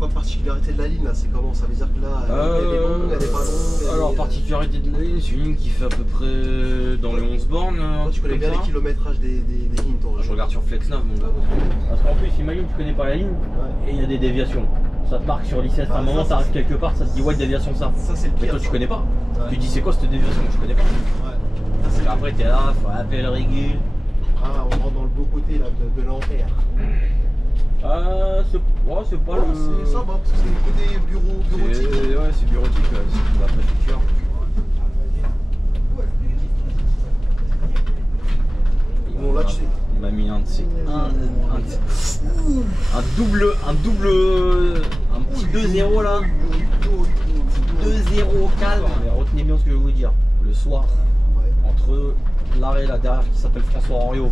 quoi particularité de la ligne là? C'est comment? Ça veut dire que là, elle est longue, elle est pas longue? Alors, particularité de la ligne, c'est une ligne qui fait à peu près dans les 11 bornes. Toi, tu connais bien les kilométrages des lignes, toi? Je regarde sur FlexNav, mon gars. Parce qu'en plus, imagine, tu connais pas la ligne et il y a des déviations. Ça te marque sur l'ICS, à un moment, t'arrives quelque part, ça te dit ouais, déviation ça. Ça, c'est le pire. Mais toi, tu connais pas. Ouais. Tu dis c'est quoi cette déviation? Je connais pas. Ouais. Là, Après, t'es là, faut appeler le régule. Ah, on rentre dans le beau côté là, de l'Ampère. C'est pas le. Ça va, parce que c'est le côté bureautique. Ouais, c'est bureautique, c'est la préfecture. Bon, là, tu sais. Il m'a mis un de ces. Un petit 2-0 là. 2-0 calme. Mais retenez bien ce que je vais vous dire. Le soir, entre l'arrêt là derrière qui s'appelle François Henriot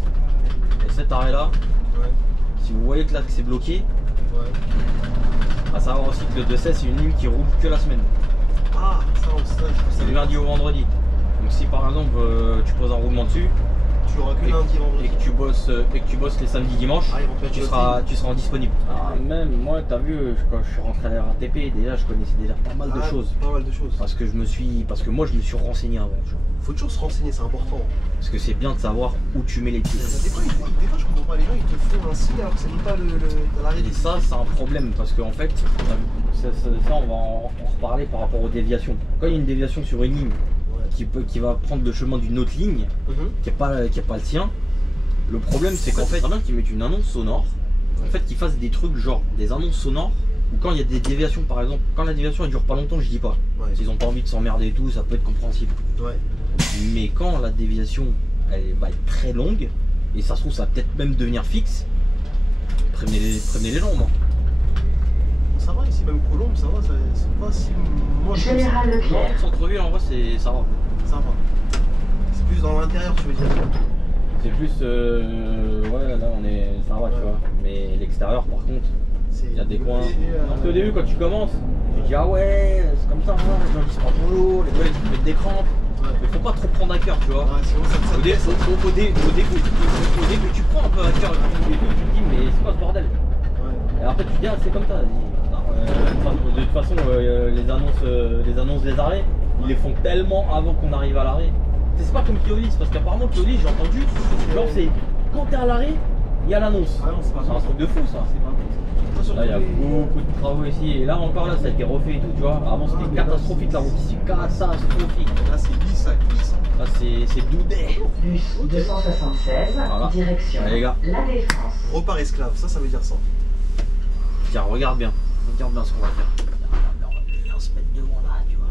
et cet arrêt là, si vous voyez que là c'est bloqué, à savoir aussi que le 2C c'est une ligne qui roule que la semaine. Ah, ça, c'est du lundi au vendredi. Donc si par exemple tu poses un roulement dessus, tu auras que lundi vendredi. Et que tu bosses les samedis dimanches, tu seras indisponible. Ah, même moi, t'as vu, quand je suis rentré à la RATP, déjà je connaissais déjà pas mal de choses. Pas mal de choses. Parce que moi je me suis renseigné avant. Faut toujours se renseigner, c'est important. Parce que c'est bien de savoir où tu mets les pieds. Des fois, je comprends pas, les gens ils te font un signe alors que c'est même pas l'arrêt. Et ça, c'est un problème parce qu'en fait, ça on va en reparler par rapport aux déviations. Quand il y a une déviation sur une ligne qui va prendre le chemin d'une autre ligne, qui n'est pas le sien, le problème c'est qu'en fait, c'est bien qu'ils mettent une annonce sonore, en fait qu'ils fassent des trucs genre des annonces sonores, ou quand il y a des déviations par exemple, quand la déviation elle dure pas longtemps, je dis pas. S'ils n'ont pas envie de s'emmerder et tout, ça peut être compréhensible. Mais quand la déviation elle va être très longue, et ça se trouve ça va peut-être même devenir fixe, prévenez les gens, moi. Ça va ici, même Colombe, ça va, c'est pas si moche. Général Leclerc. Non, centre-ville en vrai ça va. Ça va. C'est plus dans l'intérieur, tu veux dire? C'est plus ouais là ça va tu vois. Mais l'extérieur par contre, il y a des coins. Au début quand tu commences, tu dis ah ouais c'est comme ça, les gens ils se prennent l'eau, les gars ils te mettent des crampes. Mais faut pas trop prendre à cœur tu vois. Au début tu prends un peu à cœur, tu te dis mais c'est quoi ce bordel? Et après tu te dis ah c'est comme ça. De toute façon les annonces des arrêts, ils les font tellement avant qu'on arrive à l'arrêt. C'est pas comme Keolis, parce qu'apparemment Keolis j'ai entendu, genre c'est quand t'es à l'arrêt, il y a l'annonce. C'est un truc de fou ça. Là il y a beaucoup de travaux ici, et là encore là ça a été refait et tout, tu vois. Avant c'était catastrophique la route ici, catastrophique. Là c'est glisse, ça glisse. Là c'est doudé. Bus 276, voilà. Direction allez, les gars. La Défense. Repart esclave, ça veut dire ça. Tiens, regarde bien ce qu'on va faire. On va se mettre devant là, tu vois.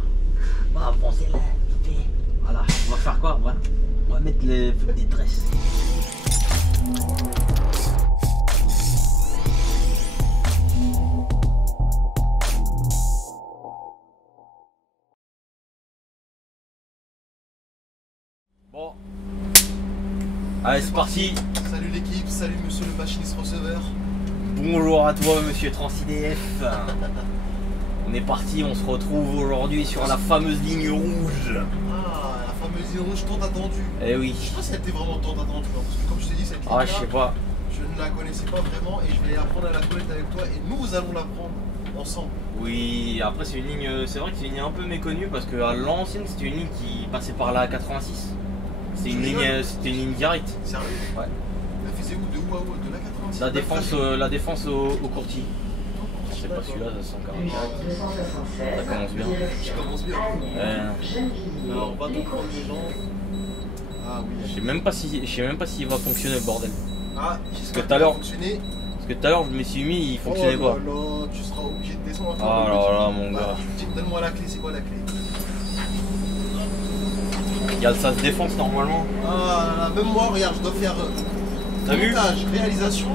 On va avancer là, voilà, on va faire quoi? On va mettre les feux de détresse. Bon. Allez, c'est parti. Salut l'équipe, salut monsieur le machiniste receveur. Bonjour à toi monsieur TransIDF. On est parti, on se retrouve aujourd'hui sur la fameuse ligne rouge. Ah, la fameuse ligne rouge tant attendue. Eh oui. Je sais pas si elle était vraiment tant attendue, parce que comme je t'ai dit, cette ligne-là, je sais pas. Je ne la connaissais pas vraiment et je vais apprendre à la connaître avec toi et nous allons l'apprendre ensemble. Oui, après c'est une ligne, c'est vrai que c'est une ligne un peu méconnue parce qu'à l'ancienne c'était une ligne qui passait par la 86. C'était une ligne directe. Sérieux? Ouais. Elle faisait où? De où à où? De la 86? La défense au Courtis. C'est pas celui-là, ça 144. Ça commence bien. Je commence bien. Alors on va donc prendre les gens. Ah oui. Je sais même pas s'il va fonctionner le bordel. Ah, parce que tout à l'heure je me suis mis, il fonctionnait pas. Oh là, tu seras obligé de descendre. Ah là là mon gars. Donne-moi la clé, c'est quoi la clé? Il y a le sas défense normalement. Ah là là, même moi regarde, je dois faire montage, réalisation.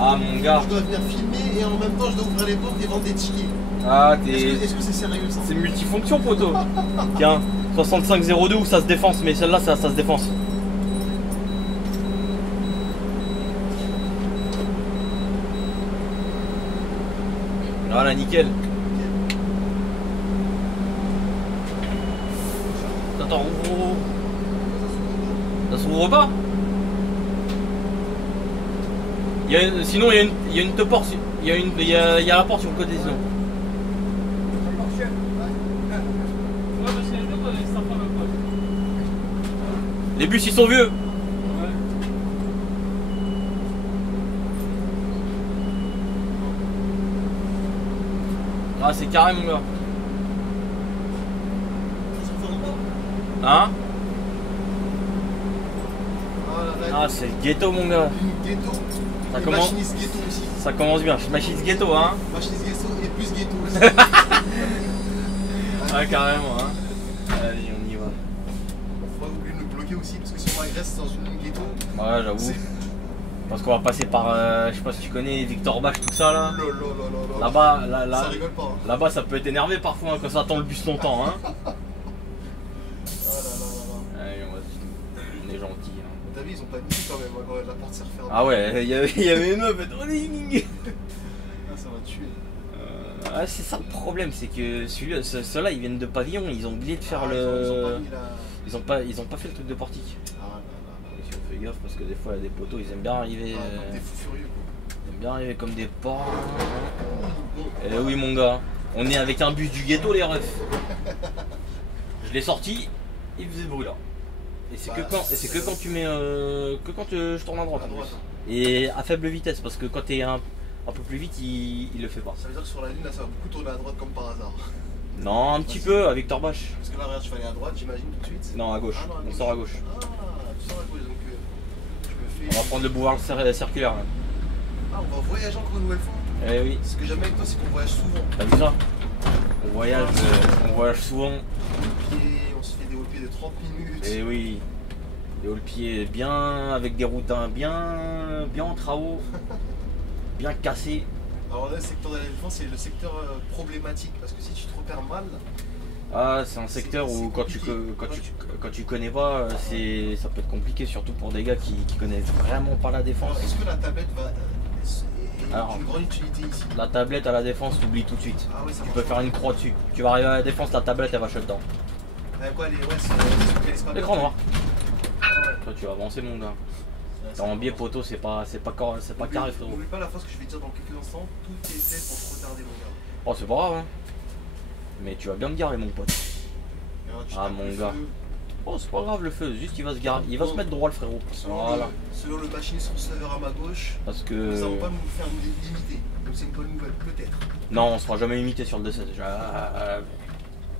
Ah mon gars. Je dois venir filmer et en même temps je dois ouvrir les portes et vendre des tickets. Ah est-ce que c'est sérieux ça? C'est multifonction poteau. Tiens, 6502 où ça se défense, mais celle-là ça se défense. Voilà, nickel. Attends, ça s'ouvre pas? Sinon il y a une il y a la porte sur le côté sinon. Les bus ils sont vieux. Ah c'est carré mon gars. Hein? Ah c'est le ghetto mon gars. Ghetto. Ça Et commence, machiniste ghetto aussi. ça commence bien. Machiniste ghetto hein. Machiniste ghetto et plus ghetto aussi. Ouais carrément hein. Allez on y va. On va oublier de le bloquer aussi parce que si on reste dans une ghetto. Ouais j'avoue. Parce qu'on va passer par, je sais pas si tu connais Victor Bach tout ça là. Là-bas, Ça rigole pas. Hein. là-bas ça peut être énervé parfois hein, quand ça attend le bus longtemps hein. Ah là là. Allez on est gentil hein. T'as vu, ils ont paniqué quand même quand la porte s'est refermée. Ah ouais, il y avait une meuf. Ah, ça va tuer. Ah, c'est ça le problème, c'est que ceux-là ils viennent de pavillon, ils ont oublié de faire le. Ils ont pas fait le truc de portique. Ah là là. Si on fait gaffe parce que des fois il y a des poteaux, ils aiment bien arriver. T'es fou furieux quoi. Ils aiment bien arriver comme des porcs. Eh oui mon gars, on est avec un bus du ghetto les refs. Je l'ai sorti, il faisait ce bruit là. Et c'est que quand tu mets que quand je tourne à droite. À droite. Et à faible vitesse parce que quand t'es un peu plus vite il le fait pas. Ça veut dire que sur la ligne là ça va beaucoup tourner à droite comme par hasard. Non un petit peu à Victor Bach. Parce que là regarde, tu vas aller à droite j'imagine tout de suite. Non à gauche, Ah, non, on sort à gauche. Ah, tu sors à gauche donc je me On fais. va prendre le boulevard circulaire là. Ah on va voyager encore une nouvelle fois. Eh oui, Ce que j'aime avec toi c'est qu'on voyage souvent. t'as vu ça? On voyage souvent. On se fait des hauts pieds de 30 minutes. Eh oui. Des hauts pieds bien avec des routes hein, bien en travaux, bien cassés. Alors là le secteur de la défense c'est le secteur problématique parce que si tu te repères mal. Ah c'est un secteur où quand tu connais pas, ça peut être compliqué surtout pour des gars qui connaissent vraiment pas la défense. Alors, est-ce que la tablette va Alors, d'une grande utilité ici? La tablette à la défense t'oublies tout de suite. Ah ouais, ça Tu marche peux pas. faire une croix dessus. Tu vas arriver à la défense, la tablette elle va shutdown. Quoi, c'est L'écran noir. Ah ouais. Toi tu vas avancer mon gars. Ouais, T'es en biais poteau, c'est pas carré frérot. N'oublie pas la phrase que je vais te dire dans quelques instants. Tout est fait pour te retarder mon gars. Oh c'est pas grave hein. Mais tu vas bien me garer mon pote. Alors, tu Ah, tapes mon le gars. feu. Oh c'est pas grave le feu, juste il va se garer, il va se mettre droit le frérot. Voilà. Selon le machiniste receveur à ma gauche, Parce nous n'allons que. pas nous faire limiter. Donc c'est une bonne nouvelle, peut-être. Non on sera jamais imité sur le D16.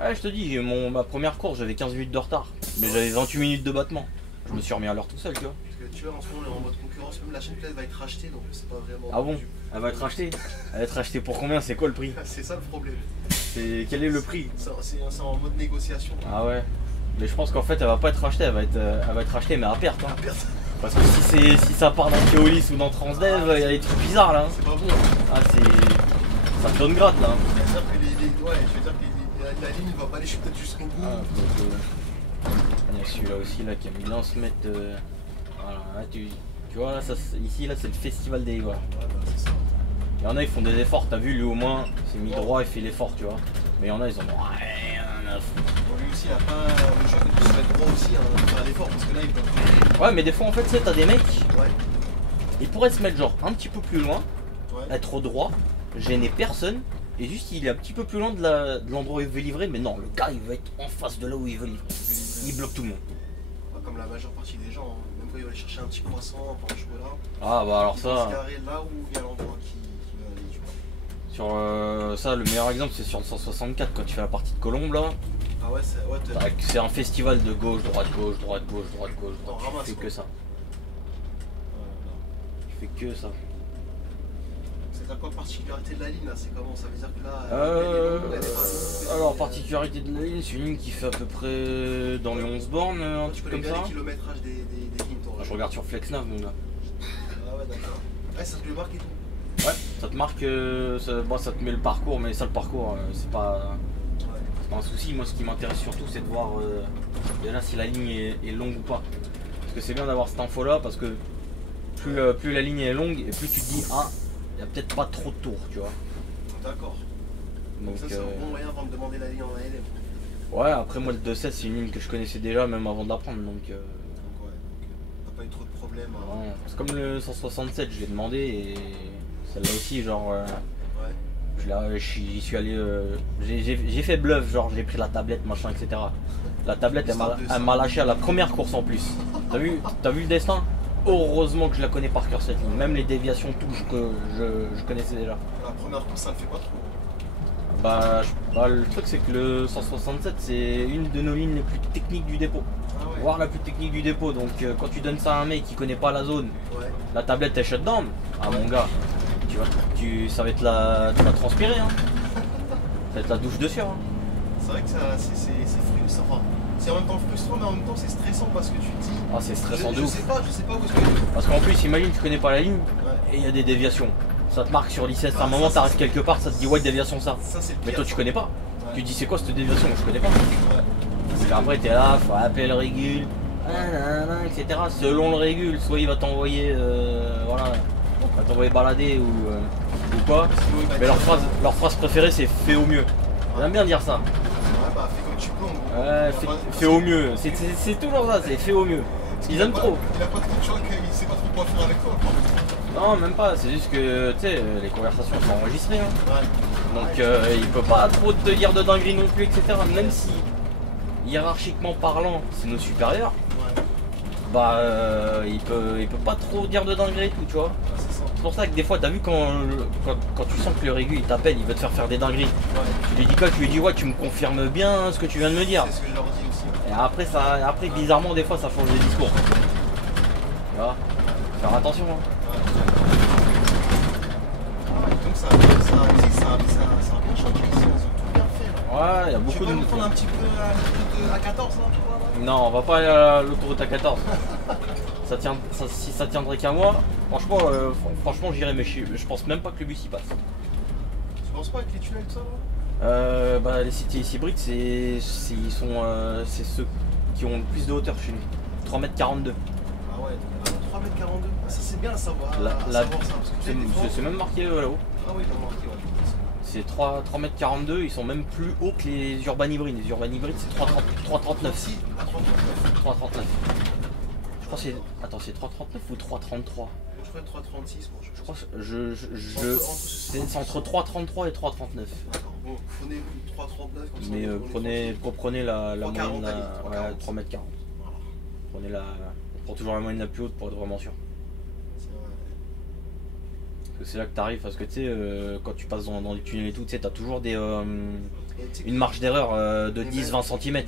Ah, je te dis, ma première course j'avais 15 minutes de retard. Mais j'avais 28 minutes de battement. Je me suis remis à l'heure tout seul tu vois. Parce que tu vois, en ce moment on est en mode concurrence, même la chaîne Play va être rachetée donc c'est pas vraiment. Ah bon? Elle va être rachetée? Elle va être rachetée pour combien? C'est quoi le prix? C'est ça le problème. Quel est le prix? C'est en mode négociation. Ah ouais. Mais je pense qu'en fait elle va pas être rachetée, elle va être rachetée mais à perte hein. Ah, perte. Parce que si ça part dans Keolis ou dans Transdev, il y a des trucs bizarres là. Hein. C'est pas bon. Ah ça te donne gratte là. Hein. C'est-à-dire que ouais, je veux dire que la ligne va pas aller peut-être jusqu'au bout. Ah, il y a celui-là aussi là qui aime bien se mettre. Voilà, là, tu vois là, ici là c'est le festival des voilà. Ouais, bah, c'est ça. Il y en a ils font des efforts, t'as vu lui au moins c'est mis droit, il fait l'effort tu vois. Mais il y en a ils ont rien à foutre. Bon, lui aussi il a pas le choix de se mettre droit aussi hein, de faire l'effort parce que là il peut. Ouais mais des fois en fait tu sais t'as des mecs, Ouais. ils pourraient se mettre genre un petit peu plus loin, Ouais. être droit, gêner personne. Et juste il est un petit peu plus loin de l'endroit où il veut livrer, mais non, le gars il veut être en face de là où il veut livrer. Il bloque tout le monde. Comme la majeure partie des gens, hein. Même quand ils veulent aller chercher un petit croissant, un pain au chocolat, Ah bah alors ils vont se ça, garer là où il y a l'endroit qui va aller, tu vois. sur ça le meilleur exemple c'est sur le 164 quand tu fais la partie de Colombe là. Ah ouais, C'est un festival de gauche, droite, gauche, droite, gauche, droite, gauche, T'en droite. ramasses, Tu fais quoi. que ça. Tu fais que ça. C'est la quoi particularité de la ligne là? C'est comment? Ça veut dire que là, elle est longue, elle est pas longue, Alors elle est- particularité de la ligne, c'est une ligne qui fait à peu près dans les 11 bornes, un Tu truc connais comme bien ça. les kilométrages des lignes, toi. Je regarde sur FlexNav mon gars. Ah ouais, d'accord. Ouais, ça te le marque et tout. Ouais, ça te marque, ça te met le parcours, mais ça le parcours, c'est pas un souci. Moi ce qui m'intéresse surtout c'est de voir déjà si la ligne est longue ou pas. Parce que c'est bien d'avoir cette info là parce que plus la ligne est longue et plus tu te dis ah il n'y a peut-être pas trop de tours tu vois. D'accord. Donc Donc ça, c'est un bon moyen avant de demander la ligne en ALM. ouais après moi le 2.7 c'est une ligne que je connaissais déjà même avant de l'apprendre donc Donc ouais, t'as pas eu trop de problèmes. Hein. ouais. C'est comme le 167 je l'ai demandé et Celle-là aussi, genre. Ouais. J'y suis allé. J'ai fait bluff, genre j'ai pris la tablette, machin, etc. La tablette, elle m'a lâché à la première course en plus. T'as vu le destin? Heureusement que je la connais par cœur cette ligne. Même les déviations touches que je connaissais déjà. La première course, ça le fait pas trop. Le truc c'est que le 167 c'est une de nos lignes les plus techniques du dépôt. Ah ouais. Voire la plus technique du dépôt. Donc quand tu donnes ça à un mec qui connaît pas la zone, Ouais. la tablette est shutdown. Ah mon gars, ça va être tu vas transpirer. Hein. Ça va être la douche de sueur. Hein. C'est vrai que c'est frustrant. Enfin, c'est en même temps frustrant, mais en même temps c'est stressant parce que tu te dis. Ah c'est stressant de ouf. Je sais pas où est-ce que. Parce qu'en plus imagine tu connais pas la ligne Ouais. et il y a des déviations. Ça te marque sur l'ICS, à un moment t'arrives quelque part, ça te dit ouais déviation ça. Ça c'est le Mais pire, toi tu connais pas. Ouais. Tu dis c'est quoi cette déviation? Je connais pas. Ouais. Parce qu'après t'es là, faut appeler le régule, etc. Selon le régule, soit il va t'envoyer balader ou quoi. Sinon, il va Mais dire, leur phrase préférée c'est fais au mieux. J'aime bien dire ça. Ouais, bah fais comme tu peux. Ouais, fais au mieux. C'est toujours ça, c'est fais au mieux. Ils aiment trop. Il a pas trop de choix qu'il sait pas trop quoi faire avec toi. Quoi. Non, même pas, c'est juste que tu sais, les conversations sont enregistrées. Hein. Ouais. Donc il peut pas trop te dire de dinguerie non plus, etc. Même si hiérarchiquement parlant, c'est nos supérieurs, Ouais. il peut pas trop dire de dinguerie et tout, tu vois. Ouais, c'est ça. C'est pour ça que des fois, t'as vu quand tu sens que le régu il t'appelle, il veut te faire des dingueries. Ouais. Tu lui dis quoi? Tu lui dis ouais, tu me confirmes bien ce que tu viens de me dire. C'est ce que je leur dis aussi. Et après bizarrement, des fois, ça change de discours. Tu vois? Faire attention. Hein. Ouais, donc ça a bien changé ici, ils ont tout bien fait là. Ouais, il y a Tu beaucoup vas de. nous prendre un petit peu à 14 là, tu vois là. Non, on va pas aller à l'autoroute A14. Si ça tiendrait qu'à moi, franchement j'irais, mais je pense même pas que le bus y passe. Tu penses pas avec les tunnels tout ça là? Les cités hybrides, c'est ceux qui ont le plus de hauteur chez nous. 3,42 m. Ah ouais, 3,42 m. Ah, ça c'est bien à savoir, La- à la- savoir ça. Parce que tu sais, des fois- C'est même marqué là-haut. Ah oui, ils l'ont marqué, ouais. C'est 3,42 m, ils sont même plus hauts que les urban hybrides. Les urban hybrides c'est 3,39. Si, à 3,39. 3,39. Je crois que c'est 3,39 ou 3,33. Je crois 3,36 moi. Je crois que c'est entre 3,33 et 3,39. D'accord, bon, prenez 3,39 comme ça. Mais prenez la 3,40, moyenne, allez, 3,40. 3,40 m. Voilà. On prend toujours la moyenne la plus haute pour être vraiment sûr. C'est vrai. Parce que c'est là que tu arrives, parce que tu sais, quand tu passes dans les tunnels et tout, tu sais, t'as toujours Et tu sais une marge d'erreur de mais 10-20 cm. Même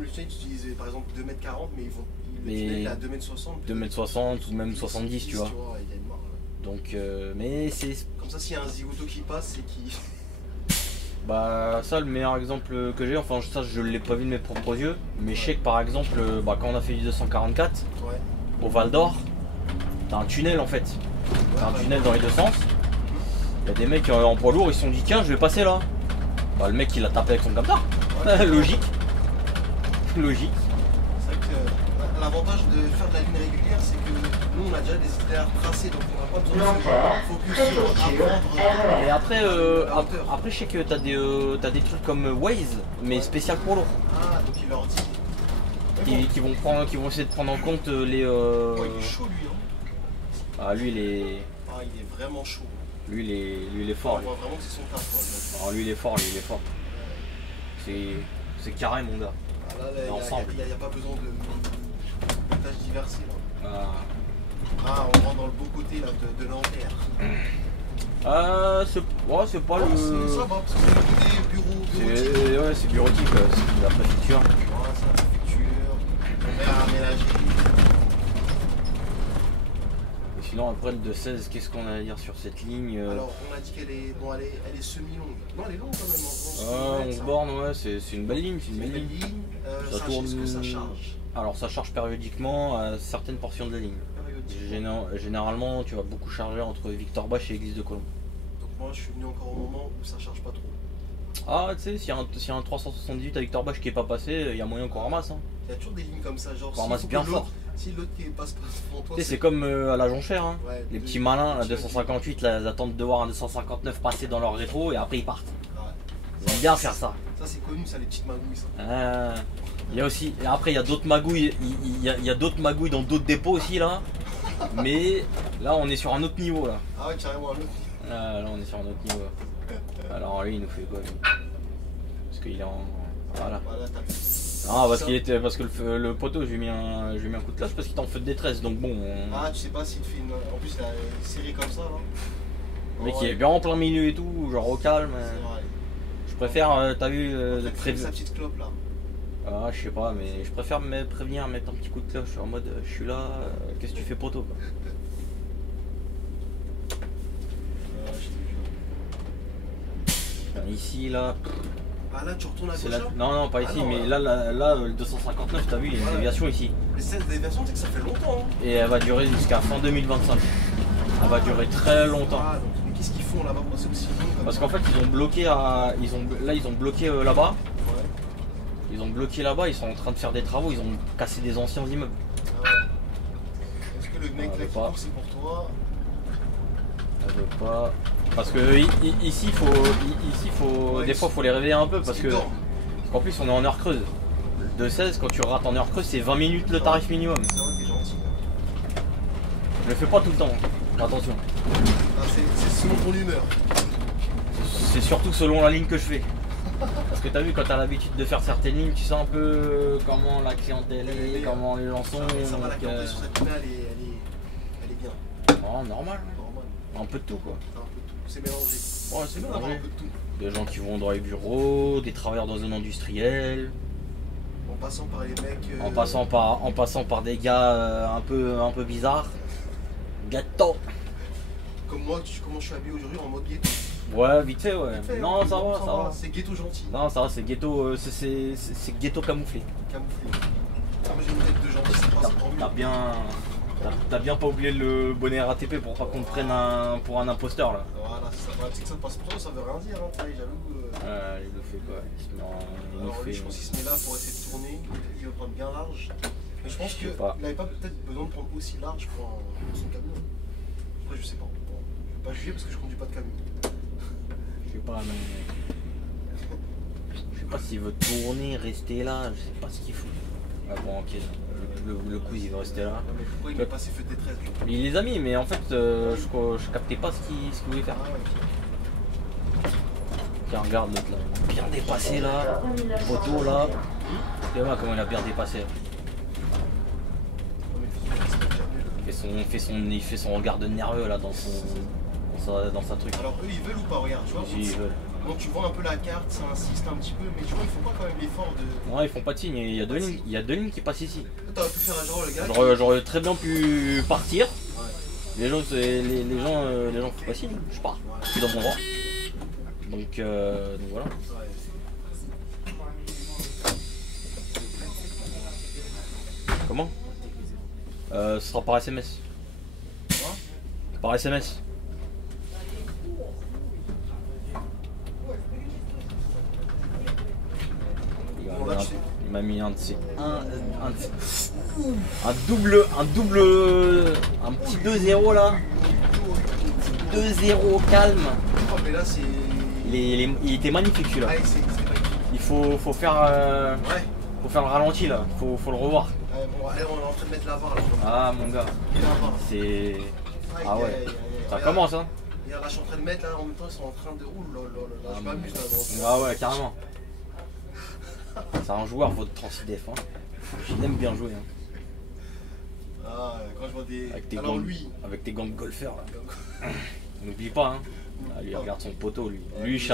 le tunnel, tu utilises par exemple 2,40 m, mais le Mais tunnel est à 2,60 m. 2,60 m ou même 70, tu vois. Il y a une marge. Donc, mais c'est. Comme ça, s'il y a un zigoto qui passe, c'est qui. Ça, le meilleur exemple que j'ai, enfin, ça, je l'ai pas vu de mes propres yeux, mais je sais que par exemple, quand on a fait du 244, Ouais. au Val d'Or, t'as un tunnel en fait. T'as un tunnel dans les deux sens. Il y a des mecs en poids lourd, ils se sont dit tiens je vais passer là. Le mec il a tapé avec son capteur. Logique. Logique. C'est vrai que l'avantage de faire de la ligne régulière, c'est que nous on a déjà des itinéraires tracés, donc on n'a pas besoin de se focus sur apprendre. Et après, la hauteur. après je sais que t'as des trucs comme Waze, mais spécial pour lourd. Ah, donc il leur dit. Qui vont essayer de prendre en compte les. Oh, il est chaud lui, hein. Ah lui il est. Ah, il est vraiment chaud. Lui il est On fort. Lui. voit vraiment que c'est son taf, quoi. Ah, lui il est fort, lui il est fort. C'est carré mon gars. Ah, là, Ensemble. il n'y a pas besoin de tâches diverses là. Ah. Ah, on rentre dans le beau côté là, de Nanterre. C'est pas le. Ça va, parce que c'est le côté bureautique. C'est bureautique, c'est la préfecture. Voilà, c'est la préfecture. On va aménager. Et sinon, après le 2-16, qu'est-ce qu'on a à dire sur cette ligne Alors, on a dit qu'elle est, bon, elle est semi-longue. Non, elle est longue quand même. 11 bornes, ouais, c'est une belle ligne. C'est une C'est belle une belle ligne. ligne. Ça tourne. Est-ce que ça charge Alors, ça charge périodiquement à certaines portions de la ligne. périodiquement? Généralement, tu vas beaucoup charger entre Victor Bache et Église de Colombe. Donc, moi, je suis venu encore au moment où ça charge pas trop. Ah, tu sais, s'il y a un 378 à Victor Bache qui est pas passé, il y a moyen qu'on ramasse. Hein. Il y a toujours des lignes comme ça, genre On ramasse bien fort. si l'autre qui passe pas devant toi, Tu sais, c'est comme à la Jonchère. Hein. Ouais, Les de- petits malins, la tu- 258, là, ils attendent de voir un 259 passer dans leur rétro et après ils partent. Ouais. Ils aiment bien faire ça. Ça c'est connu, ça, les petites magouilles. Ça. Il y a aussi, et après il y a d'autres magouilles, il y a d'autres magouilles dans d'autres dépôts aussi là. Mais là on est sur un autre niveau là. Ah ouais, carrément un autre niveau. Là on est sur un autre niveau. Alors lui il nous fait quoi lui? Parce qu'il est en... Voilà. Voilà, Ah parce que le poteau je lui ai mis un coup de clash parce qu'il est en feu de détresse donc bon. Ah tu sais pas s'il te fait une... En plus il a une série comme ça là. Le mec il est bien en plein milieu et tout, genre au calme. C'est vrai. Je préfère, t'as vu, sa petite clope là. Ah je sais pas mais je préfère me prévenir, mettre un petit coup de cloche en mode je suis là, qu'est-ce que tu fais poteau quoi. Ici là. Ah là tu retournes à gauche là. Non pas ici mais là le 259 t'as vu il y a une déviation ici. Mais cette déviation c'est que ça fait longtemps hein. Et elle va durer jusqu'à fin 2025. Elle va durer très longtemps. Ah donc mais qu'est-ce qu'ils font là-bas pour passer aussi long comme parce ça? qu'en fait ils ont bloqué ils ont bloqué là-bas. Ouais. Ils ont bloqué là-bas, ils sont en train de faire des travaux, ils ont cassé des anciens immeubles. Ah ouais. Est-ce que le mec là qui court c'est pour toi? Elle veut pas. Parce que ici faut Ouais, des fois faut les réveiller un peu parce qu'ils dorment. qu'en plus on est en heure creuse. De 16 quand tu rates en heure creuse c'est 20 minutes le tarif minimum. C'est vrai que t'es gentil. Je le fais pas tout le temps, attention. Ah, c'est selon ton humeur. C'est surtout selon la ligne que je fais. Parce que t'as vu quand t'as l'habitude de faire certaines lignes, tu sais un peu comment la clientèle est, comment les gens sont. Ça va, la donc, clientèle sur cette ligne elle est bien. non, normal. Normal. Un peu de tout quoi. Un peu de tout. C'est mélangé. Ouais, c'est d'avoir mélangé. un peu de tout. Des gens qui vont dans les bureaux, des travailleurs dans une industrielle, En passant par les mecs. en passant par des gars un peu bizarres. Gâteau. Comme moi, comment je suis habillé aujourd'hui en mode ghetto. Ouais, vite fait, ouais. Vite fait, Non, hein, ça va. C'est ghetto gentil. Non, ça va, c'est ghetto, c'est ghetto camouflé. Camouflé. Ah, moi j'ai une tête de gentil, ça passe tant mieux. T'as bien pas oublié le bonnet RATP pour pas qu'on te prenne pour un imposteur là. Voilà, c'est ça. C'est que ça passe pour toi, ça veut rien dire. Hein. J'avoue. Il le fait quoi? Alors lui, je pense qu'il se met là pour essayer de tourner. Il veut prendre bien large. Mais je pense qu'il n'avait pas peut-être besoin de prendre aussi large pour son camion. Après, je sais pas. Bon, je vais pas juger parce que je conduis pas de camion. Je sais pas, mais. Je sais pas s'il veut tourner, rester là, je sais pas ce qu'il fout. Ah bon, ok. Le coup il veut rester là. Mais pourquoi il met pas ses feux de détresse? Il les a mis, mais en fait, je captais pas ce qu'il voulait faire. Ah ouais. Tiens, regarde l'autre là. Bien dépassé là. Photo là. Regarde comment il a bien dépassé. Il fait son regard de nerveux là dans sa truc. Alors eux ils veulent ou pas? Regarde, tu vois. Si, ils veulent. Bon, tu vois un peu la carte, ça insiste un petit peu, mais tu vois, ils font pas quand même l'effort de. Ouais, ils font pas de signe, il y a deux lignes qui passent ici. T'aurais pu faire un genre le gars. J'aurais très bien pu partir. Ouais. Les gens font pas signe, je pars. Je suis dans mon droit. Donc voilà. Ouais. Comment ce sera par SMS. Quoi? Par SMS. Bon, là, tu sais. Il m'a mis un de ces. Un double. Un petit 2-0 là. 2-0 calme. Oh, mais là c'est. Il était magnifique celui-là. Ah, c'est magnifique. Il faut faire. Ouais. Faut faire le ralenti là. Faut le revoir. Bon, allez, on est en train de mettre la VAR là. Ah mon gars. Et la VAR. C'est. Aïe, Ah ouais. aïe, aïe, aïe. Ça Regarde. commence hein. Regarde, là je suis en train de mettre là en même temps, ils sont en train de. Ouh là là là, là je m'amuse là. Donc. Ah ouais, carrément. C'est un joueur votre Transidef. Hein. Il aime bien jouer. Hein. Ah, quand je vois des. Avec tes Alors gants, lui. avec tes gants de golfeur là. N'oublie pas. Hein. Ah, lui, regarde son poteau lui. Ouais, Lui, j'ai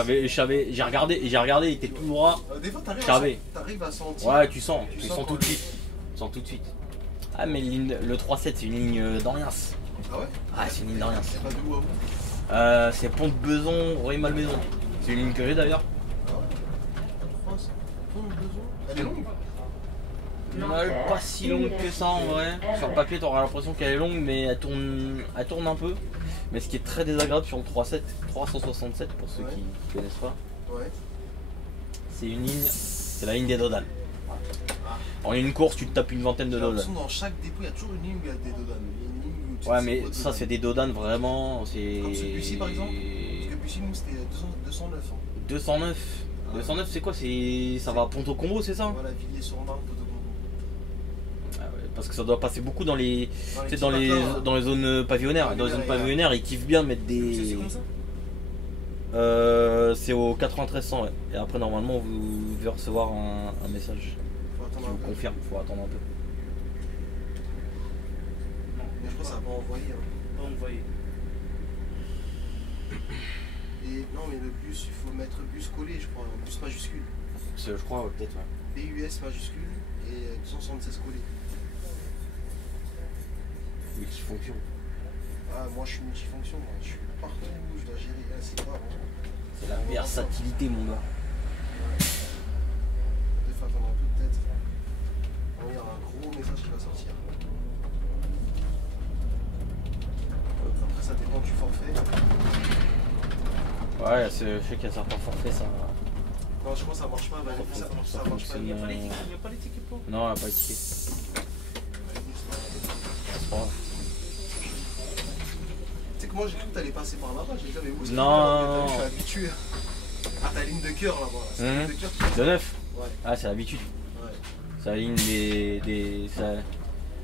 regardé, il était tout droit. Des fois Chavé. t'arrives à sentir. Ouais, tu sens sens tout de suite. Tu sens tout de suite. Ah, mais le 3-7, c'est une ligne d'Oriens. Ah ouais? Ah, c'est une ligne d'Oriens. C'est pas de où à où? C'est Pont-de-Beson, Rueil-Malmaison. C'est une ligne que j'ai d'ailleurs. Ah ouais? Elle est longue? Pas si longue que ça en vrai. Sur le papier, t'auras l'impression qu'elle est longue, mais elle tourne un peu. Mais ce qui est très désagréable sur le 3.7, 367 pour ceux qui connaissent pas, Ouais. c'est la ligne des dodanes. En une course, tu te tapes une vingtaine de J'ai dodanes. l'impression dans chaque dépôt, il y a toujours une ligne où il y a des dodanes. Il y a une ligne où tu Ouais, sais mais pas de ça, dodanes. c'est des dodanes vraiment. C'est Comme celui-ci par exemple? Parce que celui-ci, nous, c'était 209. Hein. 209. 209 c'est quoi? Ça va à Ponto-Combo, c'est ça? Voilà, Villiers-sur-Marne, Ponto-Combo. Ah ouais, parce que ça doit passer beaucoup dans les dans les zones pavillonnaires. Dans les zones pavillonnaires, ils kiffent bien mettre des. C'est comme ça? C'est au 9300, ouais. Et après normalement vous devez recevoir un message qui vous confirme, faut attendre un peu. Mais je crois que ça va pas envoyer. Pas envoyer. Et non, mais le bus, il faut mettre bus collé, je crois, un bus majuscule. Je crois, ouais, peut-être, ouais. BUS majuscule et 276 collé. Multifonction. Ah, moi je suis multifonction, moi. Je suis partout, je dois gérer. Ah, c'est pas bon. C'est la versatilité, mon gars. Des fois, attendre un peu peut-être. Bon, il y a un gros message qui va sortir. Après, ça dépend du forfait. Ouais, je sais qu'il y a certains forfaits, ça. Non, je crois que ça marche pas. Ça marche pas. Il n'y a pas les tickets pour. Non, il n'y a pas de ticket. C'est pas grave. Tu sais que moi j'ai cru que t'allais passer par là-bas, j'ai dit mais où est-ce que Non. je suis habitué. Ah, ta ligne de cœur là-bas, c'est la ligne de cœur qui De 9. Ouais. Ah, c'est l'habitude. Ouais. C'est la ligne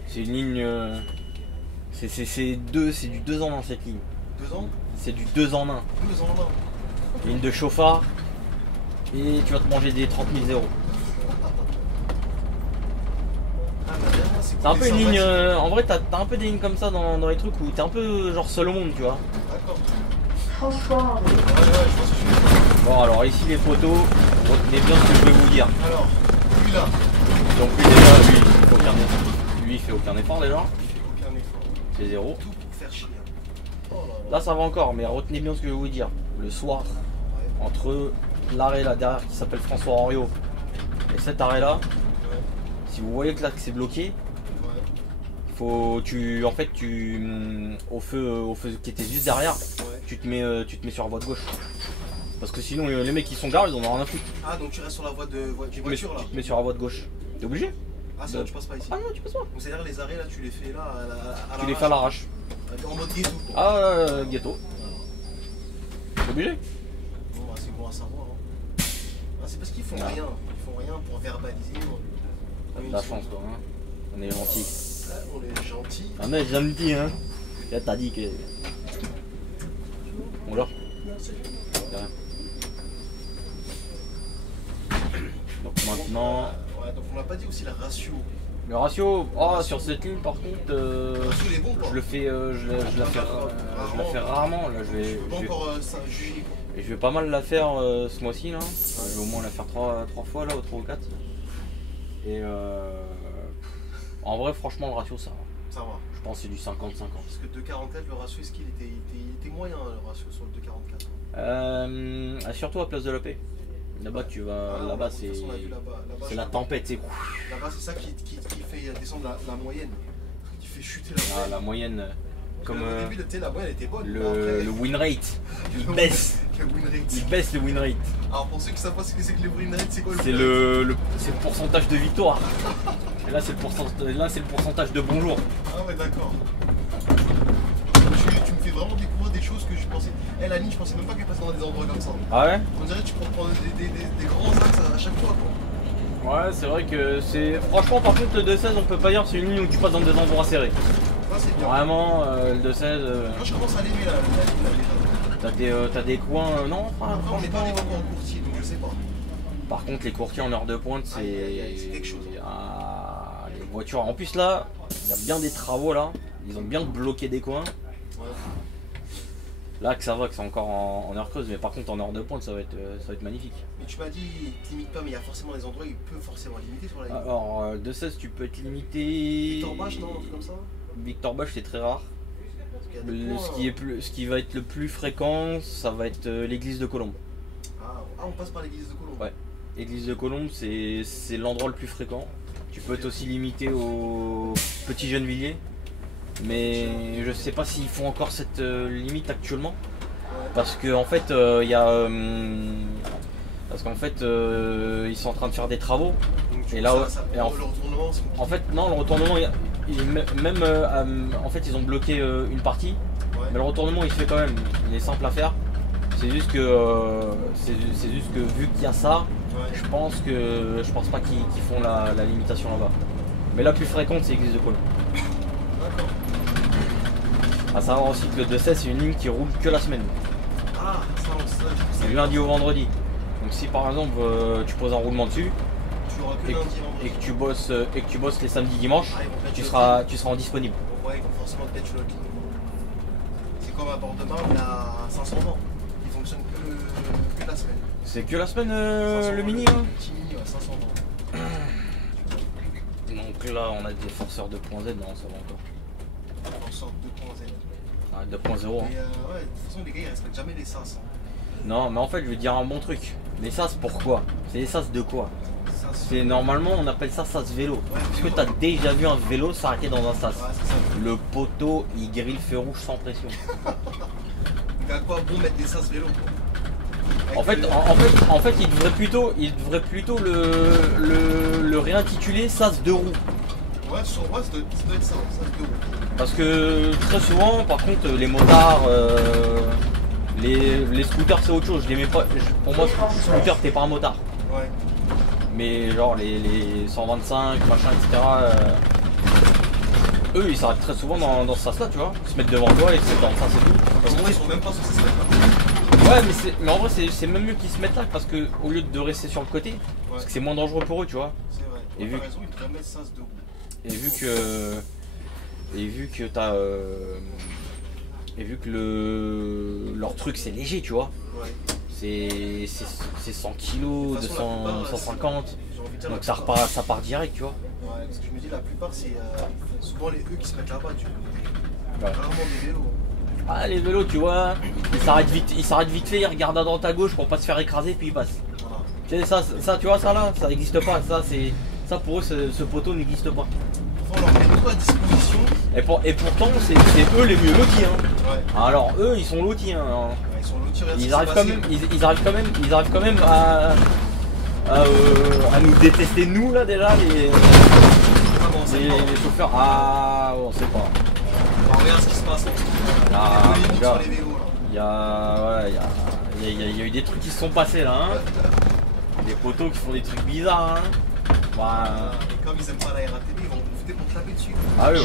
c'est une ligne. C'est du 2 en 1 cette ligne. 2 ans C'est du 2 en 1. 2 ans là. Ligne de chauffard. Et tu vas te manger des 30 000 €. Ah, bah, bien, C'est un peu une ligne. En vrai, t'as un peu des lignes comme ça dans les trucs où t'es un peu genre seul au monde, tu vois. D'accord. François, Ouais, je pense que je suis. Bon, alors ici les photos, retenez bien ce que je vais vous dire. Alors, lui là, Donc lui déjà, lui il fait aucun effort déjà. il fait aucun effort. C'est 0. Tout pour faire chier. Oh là là. Là ça va encore, mais retenez bien ce que je vais vous dire. Le soir, Ouais. entre l'arrêt là derrière qui s'appelle François Henriot et cet arrêt là, Ouais. si vous voyez que là que c'est bloqué, Ouais. faut au feu qui était juste derrière, Ouais. tu te mets sur la voie de gauche. Parce que sinon les mecs qui sont garés ils en ont rien à foutre. Ah, donc tu restes sur la voie des Tu voitures là. te mets sur la voie de gauche. T'es obligé? Ah, sinon tu passes pas ici. Ah non, tu passes pas. Donc c'est-à-dire les arrêts là, tu les fais là à Tu les fais à l'arrache. En mode ghetto quoi. Ah ghetto. T'es obligé? Bon, bah, c'est bon à savoir. Hein. Ah, c'est parce qu'ils font Non. rien. Ils font rien pour verbaliser. T'as de la chance toi, hein. On est gentil. On est gentils. On est gentil, hein. Là t'as dit que. Bonjour. De rien. Donc maintenant. Ouais, donc on n'a pas dit aussi la ratio. Le ratio, sur cette ligne par contre, Le ratio il est bon quoi. je le fais, je la fais rarement. Là, Je peux pas encore ça juger quoi. je vais pas mal la faire ce mois-ci là. Je vais au moins la faire 3 fois là, ou 3 ou 4. Et en vrai, franchement, le ratio ça va. Ça va. Je pense que c'est du 50-50. Parce que 2,44 le ratio, est-ce qu'il était moyen le ratio sur le 2,44? Surtout à Place de la Paix. Là-bas, tu vas. Là-bas, c'est. C'est la tempête, c'est. Là-bas, c'est ça qui fait descendre la moyenne. Qui fait chuter la moyenne. La moyenne. Comme au début, la moyenne était bonne. le win rate. Il baisse. Le win rate. Il baisse le win rate. Alors, pour ceux qui ne savent pas ce que c'est que le win rate, c'est quoi le C'est win rate? c'est le pourcentage de victoire. Et là, c'est le pourcentage de bonjour. Ah, ouais, d'accord. Tu me fais vraiment découvrir des choses que je pensais. La ligne, je pensais même pas qu'elle passait dans des endroits comme ça. Ah ouais? On dirait que tu peux prendre des grands axes à chaque fois quoi. Ouais, c'est vrai que c'est. Franchement, par contre, le 216, on peut pas dire que c'est une ligne où tu passes dans des endroits serrés. Ça, c'est bien. Vraiment, le 216. Moi, je commence à l'aimer la ligne là. T'as des coins. Non, Après, on n'est pas arrivé franchement. encore en courtier, donc je sais pas. Par contre, les courtiers en heure de pointe, c'est. C'est quelque chose. Ah, les voitures. En plus, là, il y a bien des travaux là. Ils ont bien bloqué des coins. Ouais. Là, que ça va, que c'est encore en heure creuse, mais par contre, en heure de pointe, ça va être magnifique. Mais tu m'as dit, limite pas, mais il y a forcément des endroits où il peut forcément limiter sur la ligne. Alors, 216, tu peux être limité. Victor Bache, non, un truc comme ça. Victor Bache, c'est très rare. Parce qu'il y a des points, Ce qui va être le plus fréquent, ça va être l'église de Colombes. Ah, on passe par l'église de Colombes. Ouais. L'église de Colombes, c'est l'endroit le plus fréquent. Tu peux être aussi limité au Petit Gennevilliers. Mais je sais pas s'ils font encore cette limite actuellement. Ouais. Parce que en fait, il y a. Parce qu'en fait, ils sont en train de faire des travaux. Donc, tu Et vois, là, le retournement, c'est En fait, non, le retournement, en fait, ils ont bloqué une partie. Ouais. Mais le retournement, il se fait quand même. Il est simple à faire. C'est juste que vu qu'il y a ça, je pense pas qu'ils font la limitation là-bas. Mais la plus fréquente c'est Église de Cologne. D'accord. A savoir aussi que le 216 c'est une ligne qui roule que la semaine. Ah, ça on sait. C'est du lundi au vendredi. Donc si par exemple tu poses un roulement dessus tu auras que lundi, vendredi. et que tu bosses les samedis dimanches, tu seras indisponible. Ouais, ils vont forcément te mettre sur le client. C'est comme à Bord-de-Marne, à 520. Il fonctionne que la semaine. C'est que la semaine le mini Le petit mini, ouais, 520. Donc là on a des forceurs 2.Z, non ça va encore. On sort 2.0. Ah, 2.0 hein. Mais ouais, de toute façon les gars ils respectent jamais les sas. Non mais en fait je vais dire un bon truc. Les sas pourquoi? C'est les sas de quoi? C'est normalement on appelle ça sas vélo. Est-ce que tu as déjà vu un vélo s'arrêter dans un sas? Ouais, c'est ça. Le poteau il grille le feu rouge sans pression. Donc à quoi bon mettre des sas vélo quoi? En fait il devrait plutôt le réintituler sas de roues. Ouais, ça doit être ça, sas de roues. Parce que très souvent par contre les motards, les scooters c'est autre chose. Je les mets pas. Pour moi scooter t'es pas un motard. Ouais. Mais genre les 125 machin etc. Eux ils s'arrêtent très souvent dans ce sas là tu vois. Ils se mettent devant toi et c'est dans le sas et tout. Parce qu'en vrai ils sont même pas censés se mettre là. Ouais mais en vrai c'est même mieux qu'ils se mettent là parce que au lieu de rester sur le côté, parce que c'est moins dangereux pour eux tu vois. C'est vrai. Et vu t'as raison, ils devraient mettre sas de roues. Et vu que t'as leur truc c'est léger tu vois. Ouais. C'est 100 kg, 250. Donc ça part direct tu vois. Ouais, parce que je me dis la plupart c'est souvent les eux qui se mettent là-bas tu vois. Rarement des vélos. Ah les vélos tu vois, ils s'arrêtent vite fait, ils regardent à droite à gauche pour pas se faire écraser puis ils passent. Voilà. Tu sais ça tu vois ça là, ça n'existe pas, ça pour eux ce poteau n'existe pas. On leur met tout à disposition. Et pourtant c'est eux les mieux lotis hein. Ouais. Alors eux ils sont lotis hein. Ouais, ils sont lotis, Ils arrivent quand même à nous détester nous là déjà les chauffeurs. Ah on sait pas. Alors, regarde ce qui se passe en ce moment. Là, Les gars, sur les vélos là. il y a eu des trucs qui se sont passés là hein. Des poteaux qui font des trucs bizarres hein. Bah, Et comme ils aiment pas la RATP, ils vont profiter pour te taper dessus. ah oui,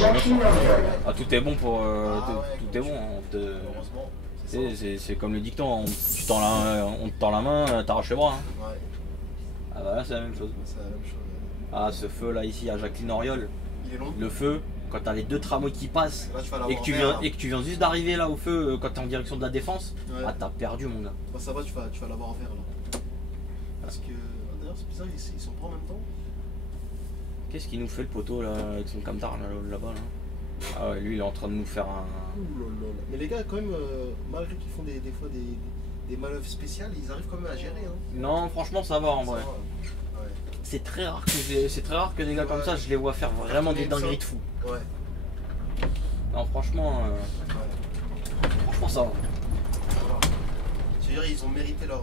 ah, tout est bon pour tout est bon hein. Heureusement. C'est comme le dicton, on te tend la main, t'arraches les bras hein. Ouais, Ah bah là c'est la même chose. c'est la même chose. Ah ce feu là ici à Jacqueline-Auriol, Il est long. le feu, quand t'as les deux tramways qui passent Là, tu vas et que tu viens juste d'arriver là au feu quand t'es en direction de la défense, Ouais. ah t'as perdu mon gars. Bah, ça va, tu vas l'avoir en vert là. Parce que. D'ailleurs, c'est bizarre, ils sont pas en même temps. Qu'est-ce qu'il nous fait le poteau là avec son camtar là-bas là? Ah ouais lui il est en train de nous faire un. Ouh là là là. Mais les gars, quand même, malgré qu'ils font des fois des manœuvres spéciales, ils arrivent quand même à gérer. Hein. Non franchement ça va en Ça vrai. va, ouais. C'est très rare que des gars comme ça je les vois faire vraiment des dingueries de fou. Ouais. Non franchement franchement ça va. Voilà. C'est-à-dire ils ont mérité leur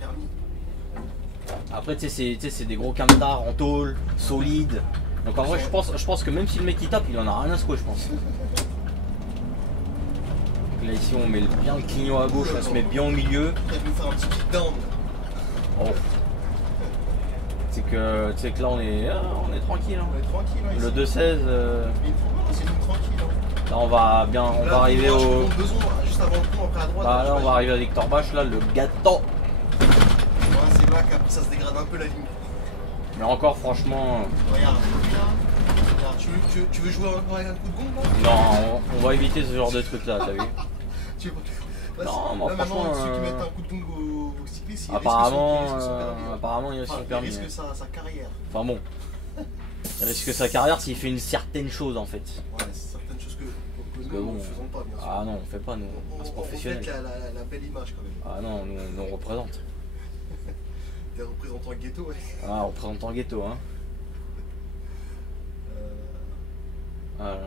permis. Après tu sais c'est des gros camtars en tôle, solides. Donc en vrai je pense que même si le mec il tape il en a rien à secouer je pense. Donc là ici on met bien le clignot à gauche, on se met bien au milieu. Peut-être nous faire un petit kick down. Oh. C'est que là on est tranquille. Hein. On est tranquille là. Le 2.16, C'est une tranquille. Hein. là on va arriver au. Juste avant le pont, après à droite. Bah là on va arriver à Victor Bache là, le gâteau. Ouais, c'est là qu'après ça se dégrade un peu la ligne. Mais encore franchement. Regarde, tu veux jouer encore avec un coup de gong là? Non, on va éviter ce genre de truc là, t'as vu? Là, Non, moi, là, maintenant, franchement, ceux qui mettent un coup de gong au cycliste, apparemment il il risque son permis. risque sa carrière. Enfin bon. Il risque sa carrière s'il fait une certaine chose en fait. Ouais, c'est certaines choses que Parce que nous bon, ne faisons pas, bien sûr. Ah non, on fait pas nous, on reste On professionnel. fait la belle image quand même. Ah non, nous on représente. T'es représentant ghetto, ouais. Ah, représentant ghetto hein. Ah là là.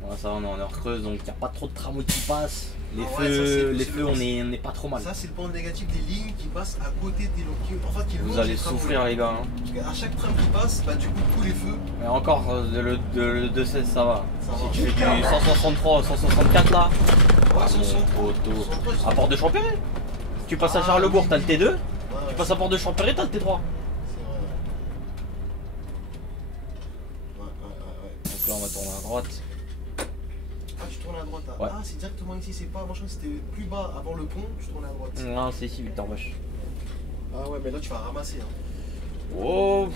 Voilà, ça va, on est en heure creuse donc il n'y a pas trop de tramways qui passent. Les Ah feux, ouais, les ça, feux on est pas trop mal. Ça, c'est le point négatif des lignes qui passent à côté des lots. En fait, qui Vous longent allez les tramways. souffrir les gars. Hein. Parce qu'à chaque tram qui passe, bah du coup, tous les feux. Mais encore le 2.16 ça va. Ça Si va. tu fais du 163, 164 là, Ouais, Mon poteau. ils sont proches. À Porte de Champéret. Tu passes à Charlebourg, t'as le T2. Ouais, Tu passes à Porte de Champéret, t'as le T3. C'est vrai. Ouais. Donc là, on va tourner à droite. Ah, tu tournes à droite. Ouais. Ah, c'est directement ici, c'est pas. Moi, je crois que c'était plus bas avant le pont, tu tournais à droite. Non, c'est ici, Victor Bosch. Ah, ouais, mais là, tu vas ramasser. Hein. Oh.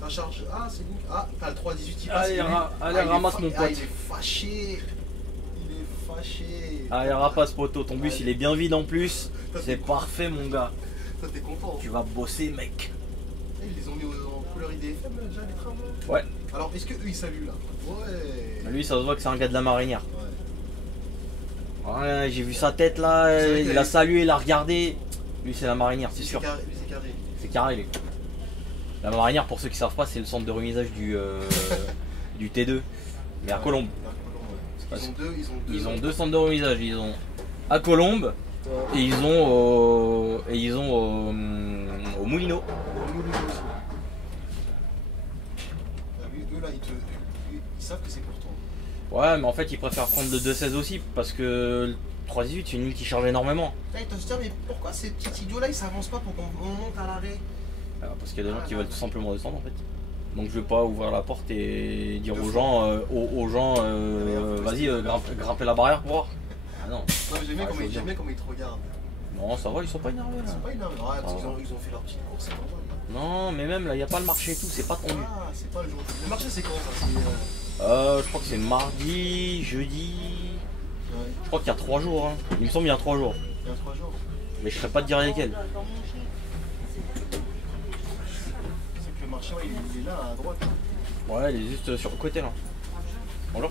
Ta charge. Ah, c'est bon. Ah, t'as le 3-18 qui passe. Allez, Allez, ramasse mon pote. Ah, il est fâché. Il est fâché. Allez, rapace poteau, ton bus Ouais. il est bien vide en plus. Toi, C'est t'es- parfait, mon gars. Toi, t'es content. Tu vas bosser, mec. Ils les ont mis en couleur IDFM déjà, les trams là. Ouais. Alors, est-ce que eux ils saluent là? Ouais. Lui, ça se voit que c'est un gars de la marinière. Ouais. Ouais, j'ai vu sa tête là, C'est vrai il qu'il a a- salué, il a regardé. Lui, c'est la marinière, c'est Lui, sûr. carré. Lui, c'est carré. C'est carré, lui. La marinière, pour ceux qui savent pas, c'est le centre de remisage du, du T2. Mais à Colombes. À Colombes, ouais. Ils ont deux centres de remisage. Ils ont à Colombes et ils ont au Moulineau. Eux là, ils savent que c'est pour toi. Ouais, mais en fait, ils préfèrent prendre le 216 aussi parce que le 318 c'est une ligne qui charge énormément. Là, ils doivent se dire, mais pourquoi ces petits idiots là ils s'avancent pas pour qu'on monte à l'arrêt? Parce qu'il y a des gens qui veulent tout simplement descendre en fait. Donc je vais pas ouvrir la porte et dire aux gens, vas-y, grimpez la barrière pour voir. Ah non. Non, mais j'aime bien, Ouais, j'aime bien comment ils te regardent. Non, ça va, ils sont pas énervés Ils là. sont pas énervés. Ouais, parce qu'ils ont fait leur petite course, c'est normal. Non, mais même là, il n'y a pas le marché et tout, c'est pas tendu. Ah, c'est pas le jour. Le marché, c'est quand ça? Je crois que c'est mardi, jeudi. Ouais, Je crois qu'il y a 3 jours. Hein. Il me semble qu'il y a 3 jours. il y a 3 jours. Mais je ne saurais pas te dire lesquels. C'est que le marché, ouais, il est là à droite. Ouais, il est juste sur le côté là. Bonjour.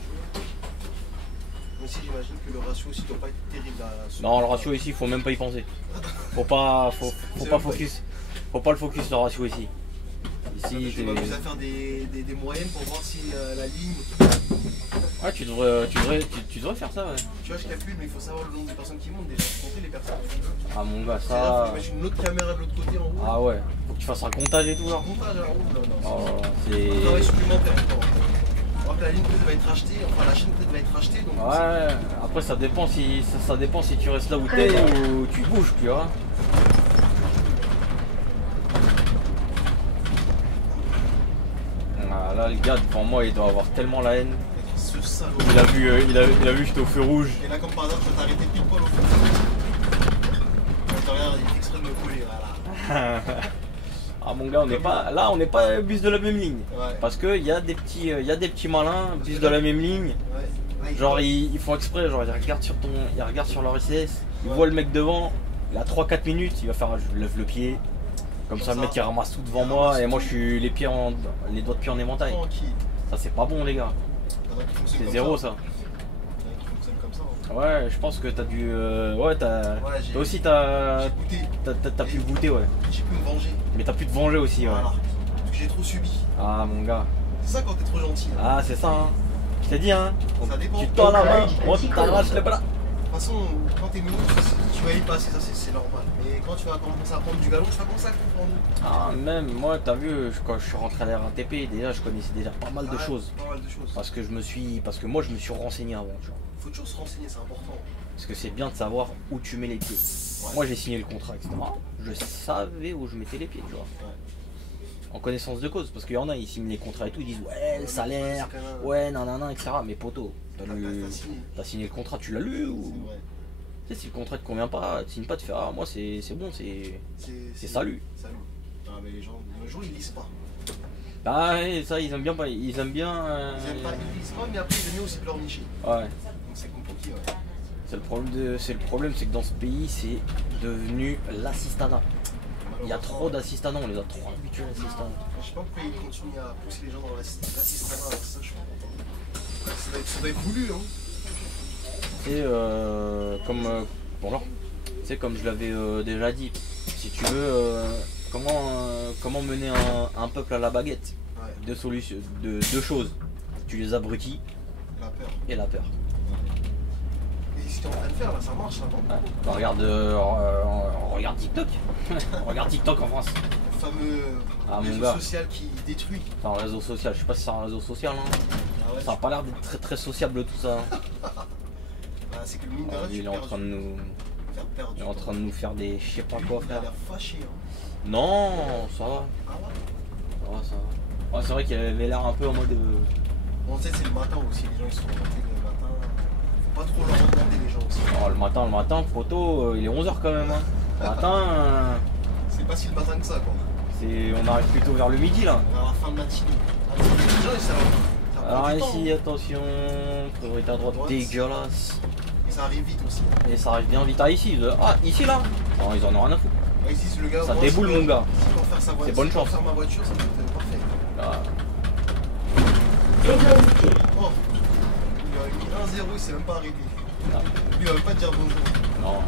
Mais si j'imagine que le ratio aussi doit pas être terrible à Non, le ratio ici, faut même pas y penser. Faut pas focus. Faut pas le focus le ratio ici. Ici, je m'amuse à faire des moyennes pour voir si la ligne. Ouais, tu devrais faire ça, ouais. Tu vois, je calcule, mais il faut savoir le nombre de personnes qui montent déjà. Faut compter les personnes. Ah mon gars, C'est là, faut ça. mettre une autre caméra de l'autre côté en haut. Ah ouais, faut que tu fasses un comptage et tout là. Montage à la roue, non. Oh, C'est un travail c'est. supplémentaire. Alors que la ligne peut-être va être rachetée, enfin la chaîne peut-être va être rachetée. Donc Ouais, après ça dépend si tu restes là où t'es ou tu bouges, tu vois. Ah, là le gars devant moi il doit avoir tellement la haine. ce salaud. Il a vu j'étais au feu rouge. Et là, comme par hasard, tu vas t'arrêter pile poil au fond. Regarde, il est extrait de me coller, voilà. Ah mon gars, on n'est pas bus de la même ligne. Ouais. Parce que il y a des petits malins, bus de la même ligne. Ouais. Genre ils font exprès, genre ils regardent sur leur ICS, ils Ouais. voient le mec devant, il a 3-4 minutes, il va faire je lève le pied. Comme ça le mec il ramasse tout devant Il moi ramasse et moi tout. je suis les doigts de pied en éventail. Tranquille. Ça c'est pas bon les gars. T'en as qui fonctionnent C'est comme zéro ça. ça. T'en as qui fonctionnent comme ça. Hein. Ouais, je pense que t'as dû. Ouais, Ouais, toi aussi J'ai goûté. t'as pu goûter, ouais. J'ai pu me venger. Mais t'as pu te venger aussi, ouais. Voilà. Parce que j'ai trop subi. Ah mon gars. C'est ça quand t'es trop gentil. Hein. Ah c'est ça hein. Je t'ai dit hein. Ça dépend. Tu tends la main, on Petit t'arrache les bras. De toute façon, quand t'es nouveau, tu vas y passer, ça c'est normal. Mais quand tu vas commencer à prendre du galon, tu vas commencer à comprendre. Ah même moi t'as vu quand je suis rentré à la RATP déjà je connaissais déjà pas mal de Ouais, choses. Pas mal de choses. Parce que moi je me suis renseigné avant, tu vois. Faut toujours se renseigner, c'est important. Parce que c'est bien de savoir où tu mets les pieds. Ouais. Moi j'ai signé le contrat, etc. Je savais où je mettais les pieds, tu vois. Ouais. En connaissance de cause, parce qu'il y en a, ils signent les contrats et tout, ils disent ouais le salaire, C'est quand même- ouais nanana, etc. Mais poto, T'as signé. t'as signé le contrat, tu l'as lu ou. C'est vrai. Tu sais, si le contrat te convient pas, tu signes pas, tu fais ah moi c'est bon, c'est salut. Salut. Ah mais les gens, le jour ils lisent pas. Bah ouais, ça ils aiment bien pas, ils aiment bien. Ils aiment pas, ils lisent pas, mais après ils aiment bien aussi pleurnicher. Ouais. Donc c'est compliqué, ouais. C'est le problème, c'est que dans ce pays c'est devenu l'assistanat. Il y a trop d'assistanats, on les a trop habitués à l'assistanat. Je sais pas pourquoi ils continuent à pousser les gens dans l'assistanat, ça je comprends pas. Ça doit être voulu, hein. C'est bonjour. C'est comme je l'avais déjà dit. Si tu veux, comment mener un peuple à la baguette? Ouais, Deux choses. Tu les abrutis la peur. et la peur. Et ce que t'es en train de faire là, ça marche, ça, non? Ouais. Bah, regarde TikTok. Regarde TikTok en France. Le fameux Ah, mon réseau gars. social qui détruit. Enfin, un réseau social. Je sais pas si c'est un réseau social. Hein. Ah ouais, Ça a pas l'air d'être très très sociable tout ça. Hein. Bah, c'est que le mine de Ah, rien, lui, tu il est en train de nous. faire perdre Il du est en temps. train de nous faire des. Je sais pas quoi, Il a frère. l'air fâché. Hein. Non, ça va. Ah ouais. Ça va. Ouais, c'est vrai qu'il avait l'air un peu en mode. Bon, tu sais, c'est le matin aussi. Les gens ils sont remontés le matin. Faut pas trop leur demander les gens aussi. Oh, le matin, photo, il est 11h quand même. Hein. Le matin, C'est pas si le matin que ça, quoi. on arrive plutôt vers le midi là. Vers la fin de matinée. Ah, les gens, ça Alors prend du temps, ici, hein. attention, priorité à droite, Droite. dégueulasse. Et ça arrive vite aussi. Et ça arrive bien vite. Ah, ici, ici là. Non, ils en ont rien à foutre. Ah, ici, le gars, Ça moi, déboule, si mon gars. Si pour faire sa voiture, C'est bonne si pour chance. faire ma voiture, ça peut être parfait. Là. Égalité. Oh, il a mis 1-0, il s'est même pas arrêté. Ah. Lui, il va même pas te dire bonjour. Non,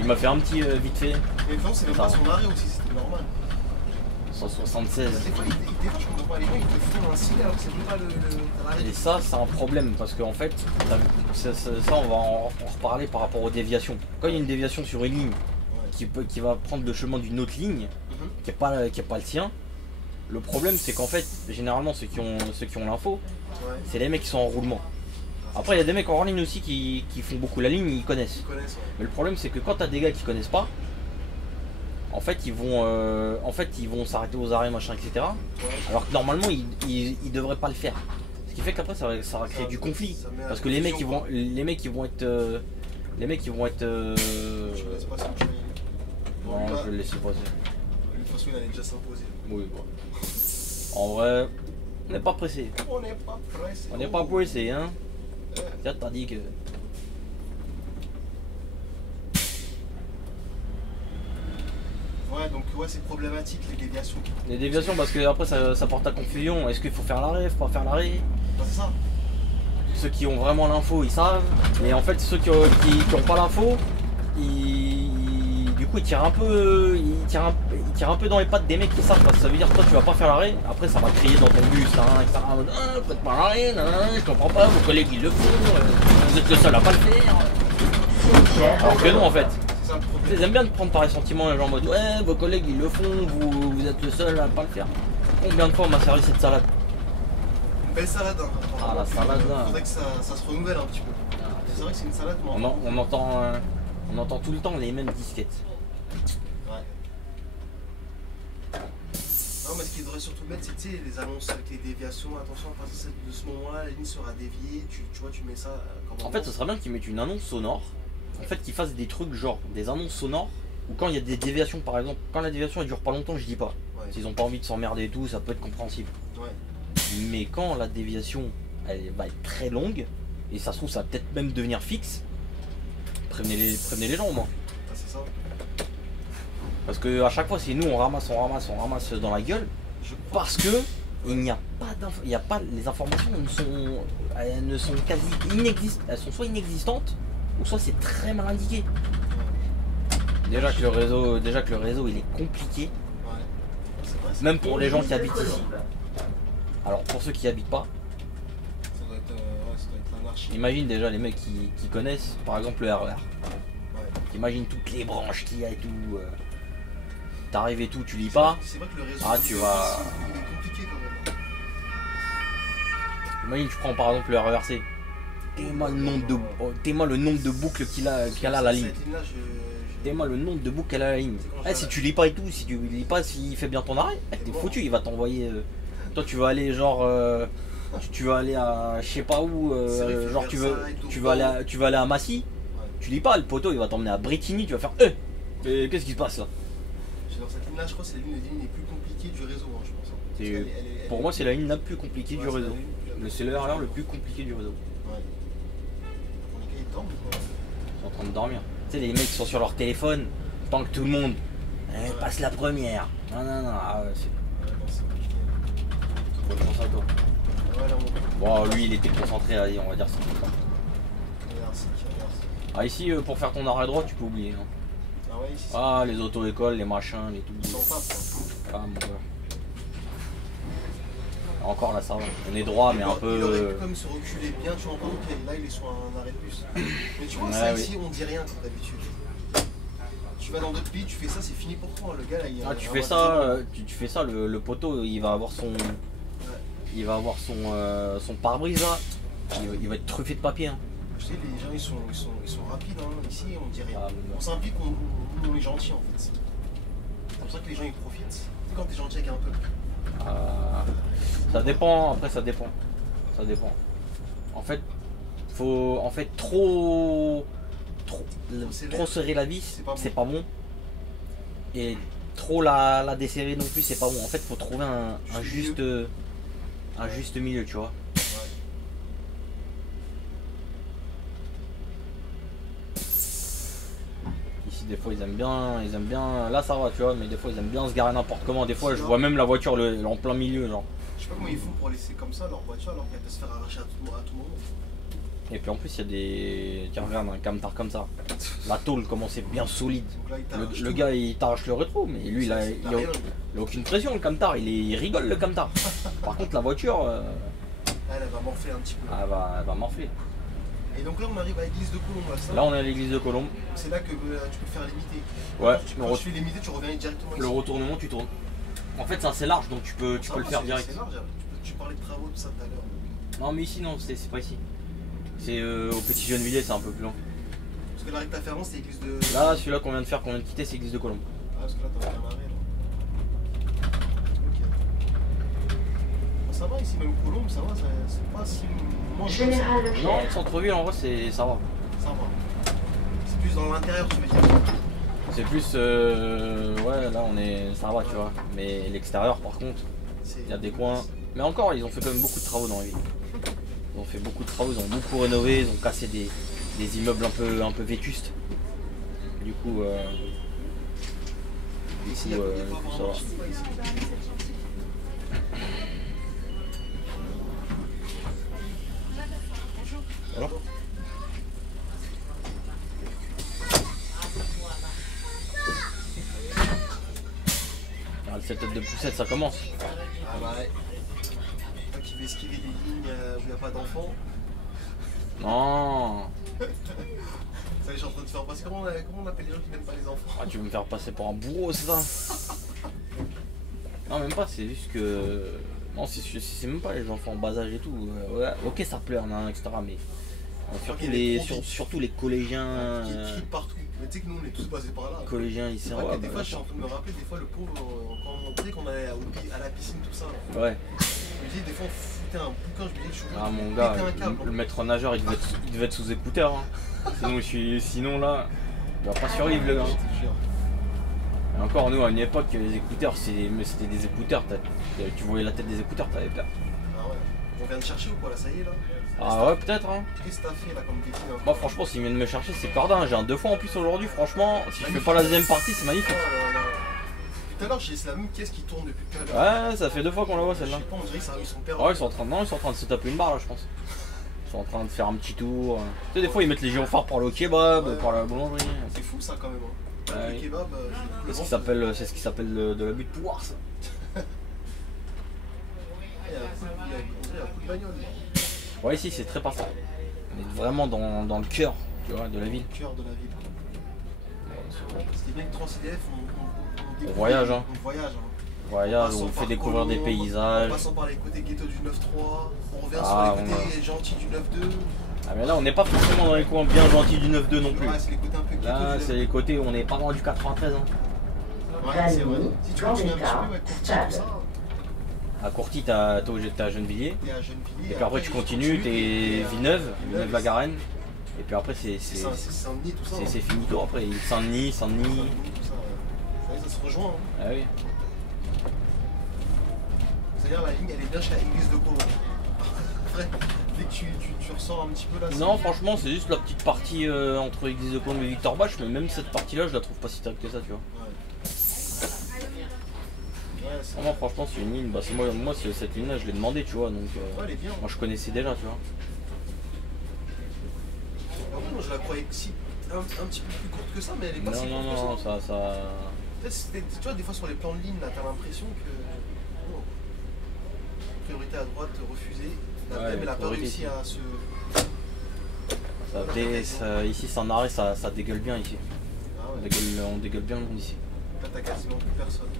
il m'a fait un petit vite fait. Mais non, c'est même pas son arrêt aussi, c'était normal. 176. Des fois, je comprends pas, les gens ils te font un signe alors que c'est même pas l'arrêt. Et ça, c'est un problème parce qu'en fait, ça, on va en reparler par rapport aux déviations. Quand il y a une déviation sur une ligne qui va prendre le chemin d'une autre ligne, qui est pas le sien, le problème c'est qu'en fait, généralement ceux qui ont l'info, c'est les mecs qui sont en roulement. Après, il y a des mecs en hors ligne aussi qui font beaucoup la ligne, ils connaissent. Mais le problème c'est que quand t'as des gars qui connaissent pas, en fait ils vont s'arrêter aux arrêts machin etc. Alors que normalement ils devraient pas le faire. Ce qui fait qu'après ça va créer du conflit. Parce que les mecs ils vont être Je laisse pas ça, tu vois. non, je vais le laisser passer. De toute façon, il allait déjà s'imposer. Oui, bon. En vrai, on n'est pas pressé. On n'est pas pressé. On n'est pas pressé, hein. Tiens, t'as dit que. Ouais, donc ouais, c'est problématique les déviations. Les déviations, parce que après ça porte à confusion. Est-ce qu'il faut faire l'arrêt, faut pas faire l'arrêt? Bah, c'est ça. Ceux qui ont vraiment l'info, ils savent. Mais en fait, ceux qui ont pas l'info, du coup, ils tirent un peu dans les pattes des mecs qui savent. Parce que ça veut dire, toi, tu vas pas faire l'arrêt. Après, ça va crier dans ton bus, là, etc. Ah, faites pas l'arrêt, je comprends pas. Vos collègues, ils le font. Vous êtes le seul à pas le faire. Alors que non, en fait. C'est ça le problème. Ils aiment bien de prendre par ressentiment les gens en mode ouais, vos collègues ils le font, vous êtes le seul à pas le faire. Combien de fois on m'a servi cette salade? Une belle salade, hein. Ah, la salade, là. Faudrait que ça se renouvelle un petit peu. C'est vrai que c'est une salade, mais On entend tout le temps les mêmes disquettes. Ouais. Non, mais ce qu'il devrait surtout mettre, c'est tu sais, les annonces avec les déviations. Attention, à partir de ce moment-là, la ligne sera déviée. Tu vois, tu mets ça comme En fait, ce serait bien qu'ils mettent une annonce sonore. En fait, qu'ils fassent des trucs genre des annonces sonores. Ou quand il y a des déviations, par exemple, quand la déviation elle dure pas longtemps, je dis pas. Ouais. S'ils ont pas envie de s'emmerder et tout, ça peut être compréhensible. Ouais. Mais quand la déviation elle va être très longue, et ça se trouve, ça va peut-être même devenir fixe, prévenez les gens au moins. Ah, c'est ça. Parce que à chaque fois, si nous on ramasse dans la gueule, Je crois. parce que il n'y a pas les informations ne sont quasi inexistantes, elles sont soit inexistantes ou soit c'est très mal indiqué. Déjà que le réseau il est compliqué, Ouais. C'est vrai, même pour les gens qui habitent ici. Alors pour ceux qui habitent pas, ça doit être l'anarchie. imagine déjà les mecs qui connaissent par exemple le RER. Ouais. Imagine toutes les branches qu'il y a et tout. T'arrives et tout, tu lis pas. C'est vrai que le réseau. Ah, tu vas. Il est compliqué quand même. Imagine tu prends par exemple le RERC. T'es-moi le nombre de boucles qu'il a à la ligne. T'es-moi le nombre de boucles qu'elle a à la ligne. Si tu lis pas et tout, si tu lis pas s'il fait bien ton arrêt, t'es foutu, il va t'envoyer. Toi tu vas aller genre tu vas aller à je sais pas où, genre tu vas aller à Massy, tu lis pas, le poteau il va t'emmener à Bretigny, tu vas faire qu'est-ce qui se passe là? Dans cette ligne là, je crois que c'est la ligne les plus compliquées du réseau, hein, je pense. Pour moi c'est la ligne la plus compliquée du réseau. C'est le RER le plus compliqué du réseau. Ouais. Pour les gars ils dorment ou quoi? Ils sont en train de dormir. Tu sais, les mecs qui sont sur leur téléphone, tant que tout le monde passe la première. Non, ah ouais, c'est. Ouais, non, c'est compliqué. Bonne chance à toi. Ouais, là, Bon, lui, il était concentré, allez, on va dire ça. regarde, Ah, ici, pour faire ton arrêt droit, tu peux oublier. Hein. Ah ouais, ici, Ah, les auto-écoles, les machins, les tout. c'est en face, quoi. Ah, mon gars. Encore là, ça va. On est droit, mais un peu. Il aurait pu comme se reculer bien, tu vois, par exemple, là, il est sur un arrêt de bus. Mais tu vois, Ouais, ça, oui. ici, on dit rien, comme d'habitude. Tu vas dans d'autres pays, tu fais ça, c'est fini pour toi. Le gars, là, il Ah, tu fais ça, tu fais ça, le poteau, il va avoir son. Ouais. Il va avoir son pare-brise là. Il va être truffé de papier. Hein. Tu sais, les gens ils sont rapides, hein. Ici on dirait. Ah, On s'implique, on est gentil en fait. C'est pour ça que les gens ils profitent. Tu sais, quand t'es gentil avec un peuple. Ça dépend, après ça dépend. Ça dépend. En fait, faut. En fait, trop serrer la vis, c'est pas bon. Et trop la desserrer non plus, c'est pas bon. En fait, faut trouver un juste milieu, tu vois. Ici, des fois, ils aiment bien. Là, ça va, tu vois, mais des fois, ils aiment bien se garer n'importe comment. Des fois, je vois même la voiture en plein milieu, genre. Je sais pas comment ils font pour laisser comme ça leur voiture alors qu'elle peut se faire arracher à tout moment. Et puis en plus, il y a des. Tiens, regarde, un camtar comme ça. La tôle, comment c'est bien solide. Là, Le gars, il t'arrache le rétro, mais lui, il a aucune pression, le camtar. Il rigole, le camtar. Par contre, la voiture. Elle va morfler un petit peu. Elle va morfler. Et donc là, on arrive à l'église de Colombe. Là, on est à l'église de Colombe. C'est là que tu peux faire limiter. Ouais, quand tu fais limiter, tu reviens directement ici. Le retournement, tu tournes. En fait, c'est assez large, donc tu peux le faire direct. C'est large, tu parlais de travaux, tout ça tout à l'heure. Non, mais ici, non, c'est pas ici. C'est au Petit Gennevilliers, c'est un peu plus loin. Parce que la recte-afférence, c'est l'église de. Là, celui-là qu'on vient de faire, qu'on vient de quitter, c'est l'église de Colombe. Ah, parce que là, t'as un arrêt là. Ok. Ça va ici, même Colombe, ça va, c'est pas si. Général Non, Leclerc. le centre-ville, en vrai, ça va. Ça va. C'est plus dans l'intérieur, tu veux dire. C'est plus. Ouais, là, ça va, tu vois. Mais l'extérieur, par contre, il y a des coins. Mais encore, ils ont fait quand même beaucoup de travaux dans la ville. Ils ont fait beaucoup de travaux, ils ont beaucoup rénové, ils ont cassé des immeubles un peu vétustes. Du coup, Ici, ça va. Voilà. Ah, le setup de poussette, ça commence. Ah bah ouais. Toi qui veux esquiver des lignes où il n'y a pas d'enfants. Non. Ça, je suis en train de te faire passer. Comment on appelle les gens qui n'aiment pas les enfants? Ah, tu veux me faire passer pour un bourreau, c'est ça? Non, même pas, c'est juste que. Non, c'est même pas les enfants en bas âge et tout. Ouais, ok, ça pleure, etc. Mais surtout les collégiens. Qui crient partout. Mais tu sais que nous on est tous passés par là. Collégiens, ils sont. Des fois, je suis en train de me rappeler, des fois, le pauvre, quand tu sais qu'on allait à la piscine, tout ça. Ouais. Je me dis, des fois, on foutait un bouquin, je me dis, je suis Ah, mon gars, le maître nageur, il devait être sous écouteur. Hein. Sinon, là, il va pas survivre, le gars. Et encore, nous, à une époque, les écouteurs, c'était des écouteurs. Tu voyais la tête des écouteurs, t'avais peur. Ah ouais. On vient de chercher ou quoi, là, ça y est, là? Ah ouais, peut-être. Hein. Qu'est-ce que t'as fait, là, comme bêtise? Moi, franchement, s'il vient de me chercher, c'est cordin. J'ai un 2 fois en plus aujourd'hui. Franchement, si je fais pas la deuxième partie, c'est magnifique. Tout à l'heure, c'est la même caisse qui tourne depuis tout à l'heure. Ouais, ça fait 2 fois qu'on la voit, celle-là. Je sais pas, on dirait qu'ils sont perdus. Ouais, ils sont en train de se taper une barre, là, je pense. Ils sont en train de faire un petit tour. Tu sais, des fois, ils mettent les gyrophares par le kebab, par la boulangerie. C'est fou, ça, quand même. Hein. Le kebab, c'est ce qui s'appelle de l'abus de pouvoir, ça. Il y a un coup de bagnole. Ouais, ici, c'est très parfait. On est vraiment dans le cœur, tu vois, de la ville. Le cœur de la ville. C'était bien que TransIDF, on voyage, hein. On voyage, hein. Voyage, on fait découvrir des paysages. En passant par les côtés ghetto du 9-3, on revient sur les côtés gentils du 9-2. Ah mais là on n'est pas forcément dans les coins bien gentils du 9-2 non plus. Ouais, c'est les côtés un peu ghetto. Là c'est les côtés où on n'est pas loin du 93. Hein. Ouais, c'est vrai. Si tu continues un petit peu, Courty, tout ça. À Courty, t'es à Gennevilliers. Et à Gennevilliers. Et puis après tu continues, t'es Villeneuve-la-Garenne. Et puis après c'est Saint-Denis, tout ça. C'est finito après. Saint-Denis. Ça se rejoint. Hein. Ah oui. C'est-à-dire la ligne elle est bien chez l'église de Colombe. Après, dès que tu ressors un petit peu là. Non franchement c'est juste la petite partie entre l'église de Colombe et Victor Bach, mais même cette partie là je la trouve pas si terrible que ça, tu vois. Ouais, moi franchement c'est une ligne, bah, moi cette ligne là je l'ai demandé, tu vois, donc elle est bien. Moi je connaissais déjà, tu vois. Moi je la croyais un petit peu plus courte que ça, mais elle est pas si courte que ça. Non, ça... Tu vois, des fois sur les plans de ligne, là, t'as l'impression que. Priorité à droite, refusée. Elle n'a pas réussi à se. Ici, c'est un arrêt, ça dégueule bien ici. Ah ouais. On dégueule bien le monde ici. Là, t'as quasiment plus personne.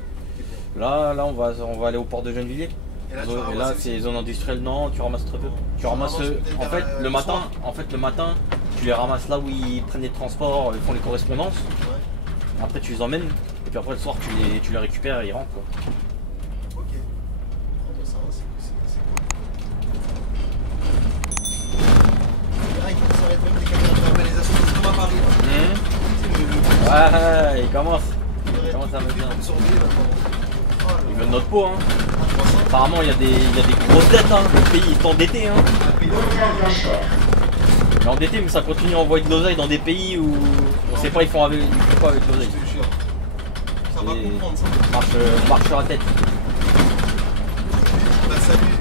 Là, on va aller au port de Gennevilliers. Et Et là c'est zone industrielle, non, tu ramasses très peu. Tu ramasses en fait le matin, tu les ramasses là où ils prennent les transports, ils font les correspondances. Ouais. Après tu les emmènes et puis après le soir tu les récupères et ils rentrent quoi. Ok. Oh, bah, ça va, c'est cool. Là, il commence à mettre même des caméras de verbalisation comme à Paris. Ouais, il commence. Ça me bien. Ils veulent notre peau, hein. Apparemment, il y a des grosses dettes, hein. Le pays est endetté, hein. Il est endetté, mais ça continue à envoyer de l'oseille dans des pays où on sait pas ils font quoi avec l'oseille. Ça va comprendre ça. On marche sur la tête. Bah, salut.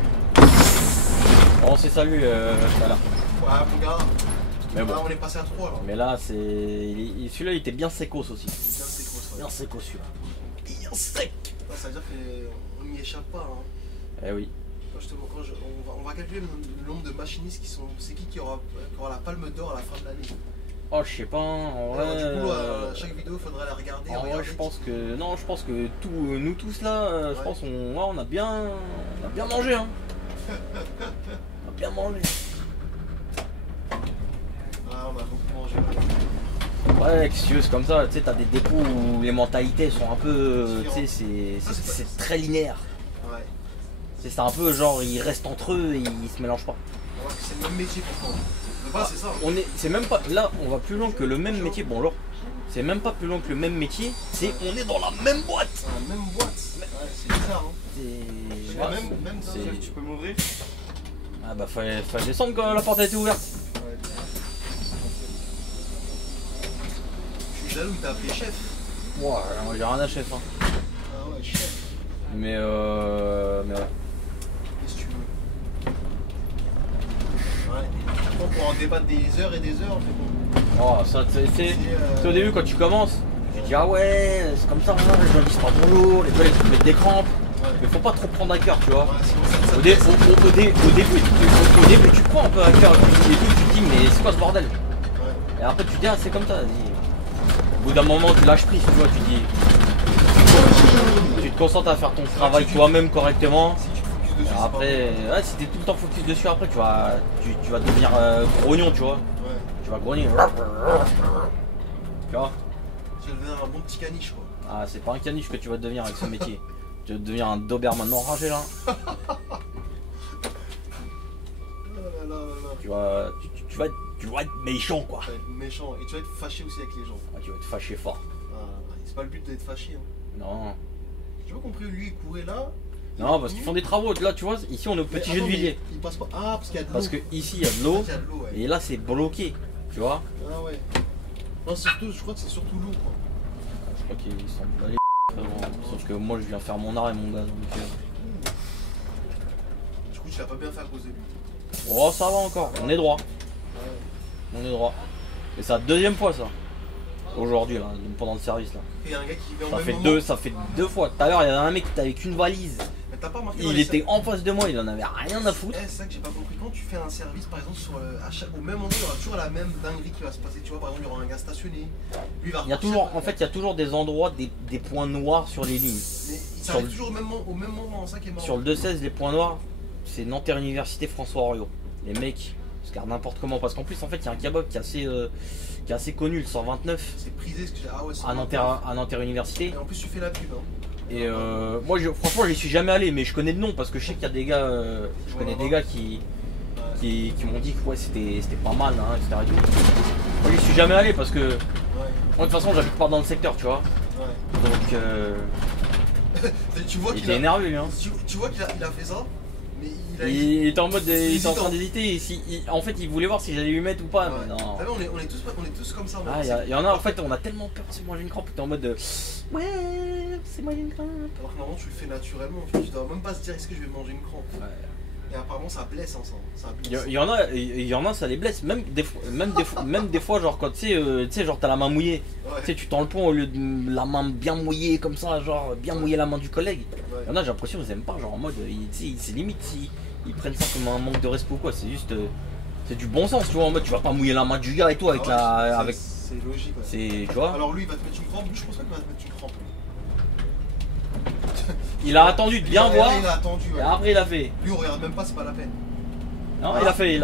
On s'est salué tout à l'heure. Ouais, mon gars. Mais bon. Là, on est passé à 3 là. Mais là, celui-là, il était bien sécos aussi. Bien séco, ça. Bien sécos celui-là. Bien sec. Ça veut dire qu'on n'y échappe pas. Hein. Eh oui. On va calculer le nombre de machinistes qui sont. C'est qui aura la palme d'or à la fin de l'année. Oh, je sais pas. En vrai, du coup, chaque vidéo, il faudrait la regarder. En vrai, je pense que. Non, je pense que nous tous là, je pense qu'on a bien mangé. Hein. On a bien mangé. Ah, on a beaucoup mangé. Ouais, c'est comme ça, tu sais, t'as des dépôts où les mentalités sont un peu. Tu sais, c'est très linéaire. Ouais. C'est un peu genre, ils restent entre eux et ils se mélangent pas. Ouais, c'est le même métier pourtant. De base, c'est ça. C'est même pas. Là, on va plus loin que le même métier. Bon, alors, c'est même pas plus loin que le même métier, c'est on est dans la même boîte. La même boîte. Ouais, c'est bizarre, hein. C'est. Ouais, même Tu peux m'ouvrir? Ah bah, fallait descendre quand la porte a été ouverte. Ouais. Je suis jaloux, t'as appelé chef. Ouais, moi j'ai rien à chef. Hein. Ah ouais, chef. Mais ouais. Qu'est-ce que tu veux? Ouais. On pourra en débattre des heures et des heures, mais bon. Oh, ça, c'est au début quand tu commences, tu dis ah ouais, c'est comme ça, les gens disent pas bonjour, les collègues te mettent des crampes. Ouais. Mais faut pas trop prendre à cœur, tu vois. Ouais, sinon ça Au début, tu prends un peu à cœur. Au début, tu te dis, mais c'est quoi ce bordel? Ouais. Et après, tu te dis, ah, c'est comme ça. Au bout d'un moment, tu lâches prise, tu vois. Tu te dis, tu te concentres à faire ton travail toi-même correctement. Si tu te focuses dessus, Et après, ouais, si t'es tout le temps focus dessus, après, tu vas devenir grognon, tu vois. Ouais. Tu vas grogner. Tu vois? Tu vas devenir un bon petit caniche, quoi. Ah, c'est pas un caniche que tu vas devenir avec ce métier. Tu vas devenir un Doberman enragé là. Tu vas être méchant quoi. Tu vas être méchant et tu vas être fâché aussi avec les gens. Ah, tu vas être fâché fort. Ah, c'est pas le but d'être fâché. Hein. Non. J'ai pas compris, lui il courait là. Non, parce qu'ils font des travaux. Là, tu vois, ici on est au petit jeu de Villiers. Il passe pas. Ah, parce qu'il y a de l'eau. Parce que ici il y a de l'eau. Ouais. Et là c'est bloqué. Tu vois. Ah ouais. Non, surtout, je crois que c'est surtout l'eau quoi. Je crois qu'ils sont dans les sauf que moi je viens faire mon arrêt mon gars. Donc, Du coup, tu l'as pas bien fait à cause de lui. oh, ça va encore. On est droit. Ouais. On est droit. Et c'est la deuxième fois ça. Aujourd'hui là, pendant le service là. Et il y a un gars qui vient Ça fait deux fois. Tout à l'heure il y avait un mec qui était avec une valise. Mais t'as pas remarqué Il était en face de moi, il en avait rien à foutre. C'est ça que j'ai pas compris. Quand tu fais un service, par exemple, au même endroit, il y aura toujours la même dinguerie qui va se passer. Tu vois, par exemple, il y aura un gars stationné. Lui, il va Il y a toujours, en fait, il y a toujours des endroits, des points noirs sur les lignes. Mais ça arrive toujours au même moment, ça qui est marrant. Sur le 2-16, les points noirs, c'est Nanterre Université François Oriot. Les mecs se gardent n'importe comment. Parce qu'en plus, en fait, il y a un kebab qui est assez connu, le 129. C'est prisé, ce que j'ai. Ah ouais, à Nanterre Université. Et en plus, tu fais la pub. Hein. Et moi, franchement, j'y suis jamais allé, mais je connais de nom parce que je sais qu'il y a des gars, je connais des gars qui m'ont dit que ouais, c'était pas mal, hein, etc. Moi, j'y suis jamais allé parce que moi, de toute façon, j'habite pas dans le secteur, tu vois. Ouais. Donc, tu vois il était énervé, lui. Hein. Tu vois qu'il a fait ça, mais il était en mode, il était en train d'hésiter. En fait, il voulait voir si j'allais lui mettre ou pas. Ouais. Mais non. On est tous comme ça. Ah, il y en a, en fait, on a tellement peur de se manger une crampe. T'es en mode, ouais, c'est manger une crampe. Alors que normalement, tu le fais naturellement. Tu dois même pas se dire est-ce que je vais manger une crampe. Ouais. Et apparemment, ça blesse ensemble. Il y en a, ça les blesse. Même des fois, genre quand tu sais, genre t'as la main mouillée. Ouais. Tu sais, tu tends le poing au lieu de la main bien mouillée comme ça, genre bien mouiller la main du collègue. Ouais. Il y en a, j'ai l'impression qu'ils aiment pas, genre en mode, c'est limite si ils prennent ça comme un manque de respect ou quoi. C'est juste, c'est du bon sens, tu vois. En mode, tu vas pas mouiller la main du gars et tout avec avec. C'est logique. Ouais. C'est, tu vois. Alors lui, il va te mettre une crampe. Lui, je pense pas qu'il va te mettre une crampe. Il a attendu de bien voir. Il a attendu. Et après il a fait. Lui on regarde même pas, c'est pas la peine. Non, il a fait. Il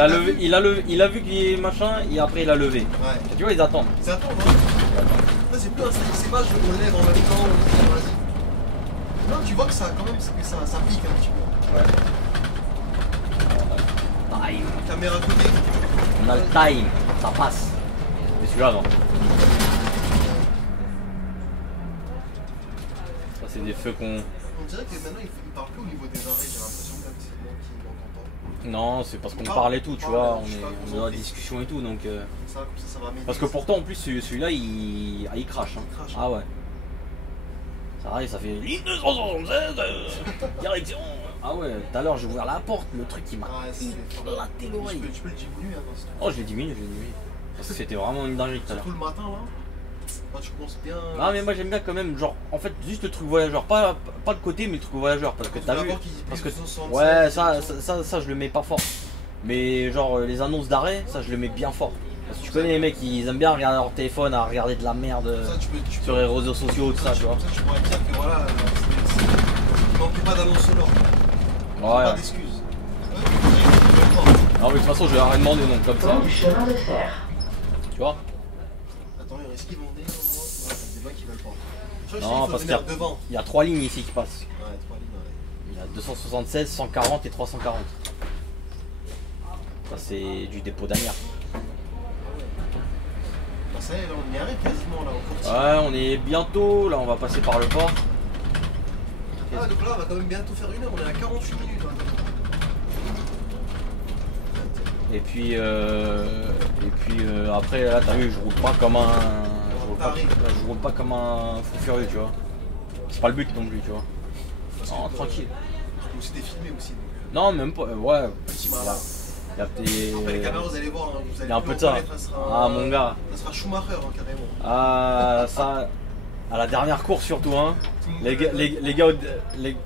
a levé, il a vu qu'il est machin et après il a levé. Ouais. Tu vois, ils attendent. Ils attendent, hein. Ça c'est plus un c'est pas je me lève en même temps, vas-y. Non, tu vois que ça quand même, ça pique un petit peu. Ouais. On a le time. Caméra côté. On a le time. Ça passe. Mais celui-là non. Ça c'est des feux qu'on... On dirait que maintenant il parle plus au niveau des arrêts, j'ai l'impression même que c'est moi qui l'entend pas. Non, c'est parce qu'on parle et tout, tu vois, on est dans la discussion et tout, donc... Ça, comme ça va m'aider. Parce que pourtant, en plus, celui-là, il crache. Hein. Il crache. Ah ouais. Ça arrive, ça fait... Ligne 276, direction... Ah ouais, tout à l'heure, j'ai ouvert la porte, le truc, il m'a éclaté l'oreille. Tu peux le diminuer, hein, dans ce truc. Oh, je l'ai diminué. Parce que c'était vraiment une dinguerie tout à l'heure. Surtout le matin, là. Quand tu commences bien... Ah mais moi j'aime bien quand même, genre, en fait, juste le truc voyageur, pas de côté, mais le truc voyageur, parce que t'as vu... Parce que, ouais, ça, je le mets pas fort. Mais genre, les annonces d'arrêt, ça, je le mets bien fort. Parce que tu connais les mecs, ils aiment bien regarder leur téléphone, à regarder de la merde sur les réseaux sociaux, tout ça, tu vois. Ça, tu pourrais dire que voilà, il manquait pas d'annonce sonore. Ouais. Pas d'excuses. Non mais de toute façon, je vais rien demander, donc comme ça. Du chemin de fer. Tu vois. Attends, est-ce qu'ils vont venir? Ouais, c'est des gens qui veulent pas. Non, parce qu'il y a 3 lignes ici qui passent. Ouais, 3 lignes, ouais. Il y a 276, 140 et 340. Ça c'est du dépôt d'Anières. Bah ça y est, là on y arrive quasiment là au courtier. Ouais, on est bientôt, là on va passer par le port. Ah donc là on va quand même bientôt faire 1 heure, on est à 48 minutes. Hein. Et puis après là t'as vu, je roule pas comme un... Je roule pas comme un fou furieux, tu vois. C'est pas le but non plus, tu vois. Non, tranquille. Je peux aussi défilmer aussi. Donc. Non, même pas, ouais. Petit malin. Il y a des... Après les caméras vous allez voir, hein, vous allez il y a un peu de ça. Ah mon gars. Ça sera Schumacher hein, carrément. Ah ça... À la dernière course surtout, hein. Les gars,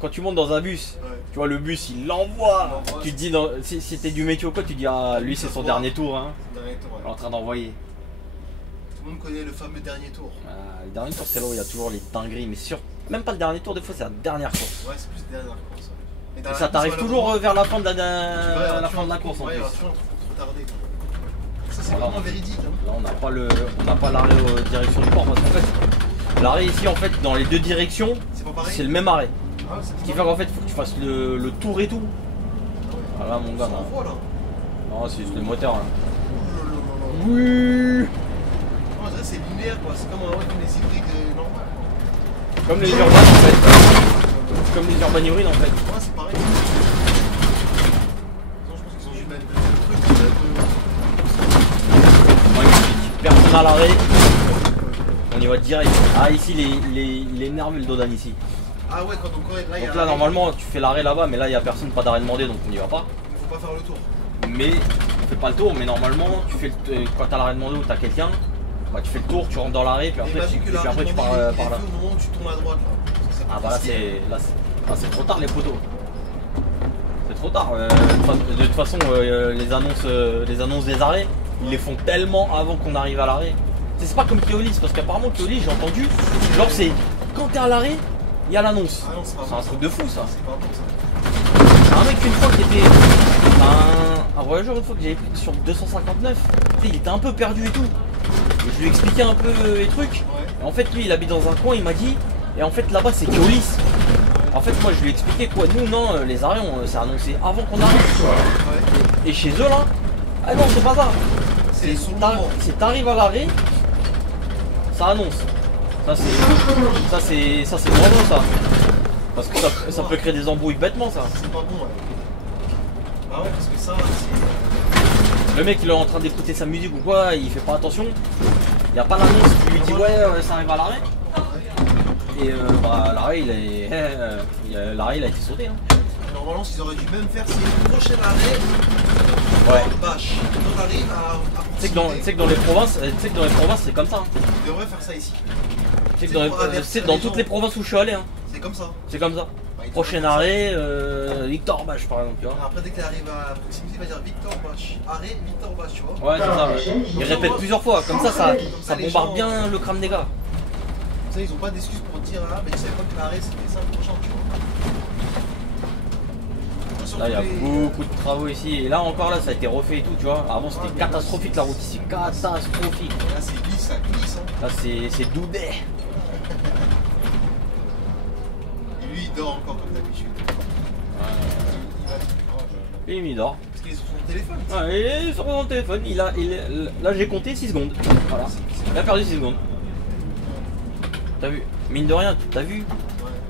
quand tu montes dans un bus, ouais. Tu vois le bus il l'envoie. Tu te dis, si t'es du métier ou quoi, tu dis ah lui c'est son dernier tour, hein. Dernier tour, ouais. En train d'envoyer. Tout le monde connaît le fameux dernier tour. Le dernier tour c'est là où il y a toujours les dingueries, mais même pas le dernier tour, des fois c'est la dernière course. Ouais, c'est plus la dernière course. Et ça t'arrive toujours vers la fin de la course en plus. Ça c'est vraiment véridique. Hein. Là on n'a pas l'arrêt direction du port parce qu'en fait l'arrêt ici en fait dans les deux directions c'est le même arrêt. Ah ouais, ce qui fait qu'en fait il faut que tu fasses le tour et tout. Voilà mon gars. Non c'est le moteur. Hein. Oui. C'est linéaire quoi, c'est comme les hybrides normales. Comme les urbanes en fait. Comme les urbanes hybrides en fait. Ouais c'est pareil. Non, je pense qu'ils ont dû mettre le truc magnifique. Personne à l'arrêt. On y va direct. Ah ici il est énervé le Dodan ici. Ah ouais quand là, donc là normalement tu fais l'arrêt là-bas mais là il n'y a personne, pas d'arrêt demandé donc on n'y va pas. Il faut pas faire le tour. Mais tu fais pas le tour mais normalement tu fais quand t'as l'arrêt demandé ou t'as quelqu'un, bah, tu fais le tour, tu rentres dans l'arrêt puis après tu pars par là. Au moment où tu tournes à droite là. Ah bah là c'est trop tard les poteaux. C'est trop tard. De toute façon les annonces des arrêts, ils les font tellement avant qu'on arrive à l'arrêt. C'est pas comme Keolis parce qu'apparemment Keolis j'ai entendu, genre c'est quand t'es à l'arrêt, il y a l'annonce. Ah c'est un truc de fou ça. C'est pas bon ça. Un mec une fois qui était un voyageur une fois que j'avais pris sur 259, il était un peu perdu et tout. Et je lui ai expliqué un peu les trucs. Ouais. Et en fait lui il habite dans un coin, il m'a dit et en fait là-bas c'est Keolis. En fait moi je lui ai expliqué quoi, nous non les arrêts c'est annoncé avant qu'on arrive. Ouais. Et chez eux là, ah non c'est pas ça. C'est t'arrives à l'arrêt, ça annonce. Ça c'est vraiment ça. Parce que ça peut créer des embrouilles bêtement ça. C'est pas bon ouais. Bah ouais parce que ça c'est... Le mec il est en train d'écouter sa musique ou quoi, il fait pas attention. Il n'y a pas l'annonce qui lui dit ouais ça arrive à l'arrêt. Et bah l'arrêt il a été sauté hein. Normalement ce qu'ils auraient dû même faire c'est le prochain arrêt. Ouais. Bâche. Quand on arrive à tu sais que dans les provinces c'est comme ça. Hein. Ils devraient faire ça ici. Tu sais que dans toutes les provinces où je suis allé hein. C'est comme ça. C'est comme ça. Bah, prochain arrêt, Victor Bâche par exemple, tu vois. Après dès que tu arrives à proximité, il va dire Victor Bâche. Arrêt, Victor Bâche, tu vois. Ouais, c'est ça. Ouais. Il répète plusieurs fois, comme ça bombarde bien le crâne des gars. Tu sais, ils ont pas d'excuses pour dire ah mais tu savais pas que l'arrêt c'était ça le prochain, tu vois. Là il y a beaucoup de travaux ici et là encore là ça a été refait et tout tu vois. Avant c'était catastrophique la route ici, catastrophique. Et là c'est glisse, ça glisse hein. Là c'est doudé. Et lui il dort encore comme d'habitude. Et il dort. Parce qu'il est sur son téléphone. Ouais, il est sur son téléphone, là j'ai compté 6 secondes. Voilà. Il a perdu 6 secondes. T'as vu? Mine de rien, t'as vu?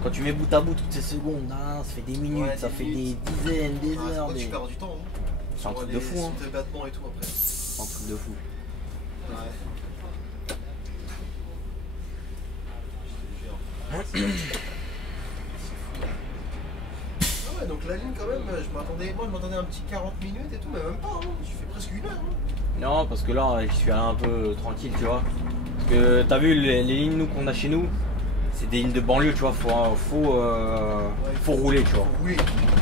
Quand tu mets bout à bout toutes ces secondes, hein, ça fait des minutes, Ouais, ça fait des dizaines, des heures. Tu perds du temps. Hein. C'est un truc de fou. Hein. Tes battements et tout après. C'est un truc de fou. Ouais. Ah ouais, donc la ligne quand même, moi je m'attendais à un petit 40 minutes et tout, mais même pas, hein. J'ai fait presque 1 heure. Hein. Non, parce que là, je suis allé un peu tranquille, tu vois. Parce que t'as vu les lignes nous qu'on a chez nous, c'est des lignes de banlieue, tu vois. Faut rouler, tu vois. Faut rouler,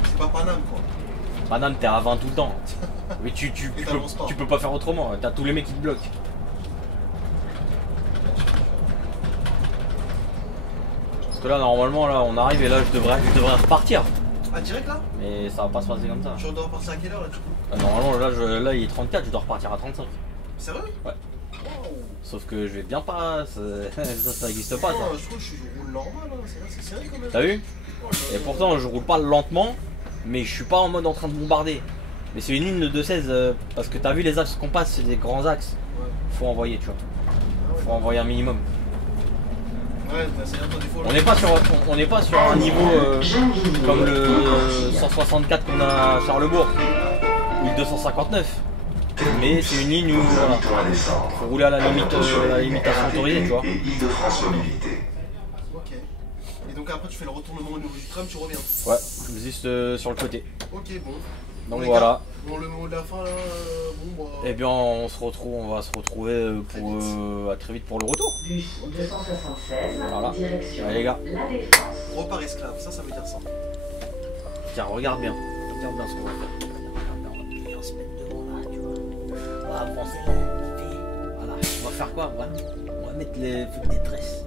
c'est pas Paname quoi. Madame, t'es à 20 tout le temps. Mais tu peux pas faire autrement. T'as tous les mecs qui te bloquent. Parce que là, normalement, là, on arrive et là, je devrais repartir. Ah, direct là? Mais ça va pas se passer comme ça. Tu dois repartir à quelle heure là du coup? Normalement, là, il est 34, je dois repartir à 35. Sérieux? Ouais. Wow. Sauf que je vais bien pas. Ça existe pas, ça. Non, je trouve que je roule normal, hein. C'est sérieux quand même. T'as vu? Et pourtant, je roule pas lentement, mais je suis pas en mode en train de bombarder. Mais c'est une ligne de 2,16 parce que t'as vu les axes qu'on passe, c'est des grands axes. Ouais. Faut envoyer, tu vois. Ah ouais. Faut envoyer un minimum. Ouais, bah, c'est un peu des fois. On n'est pas sur un niveau comme le 164 qu'on a à Charlesbourg ou le 259. Mais c'est une ligne où voilà, faut rouler à la limitation autorisée, tu vois. Ok. Et donc après tu fais le retournement au niveau du tram, tu reviens. Ouais, juste sur le côté. Ok, bon. Donc Les voilà. gars, bon, le mot de la fin là, bon bah. Et bien on va se retrouver à très vite pour le retour. Bus 276, Voilà. direction Allez les gars, La Défense. Repart esclave, ça veut dire ça. tiens regarde bien ce qu'on va faire. Regarde, on va bien se mettre devant là, tu vois. On va avancer là, voilà. On va faire quoi? On va mettre les feux de détresse.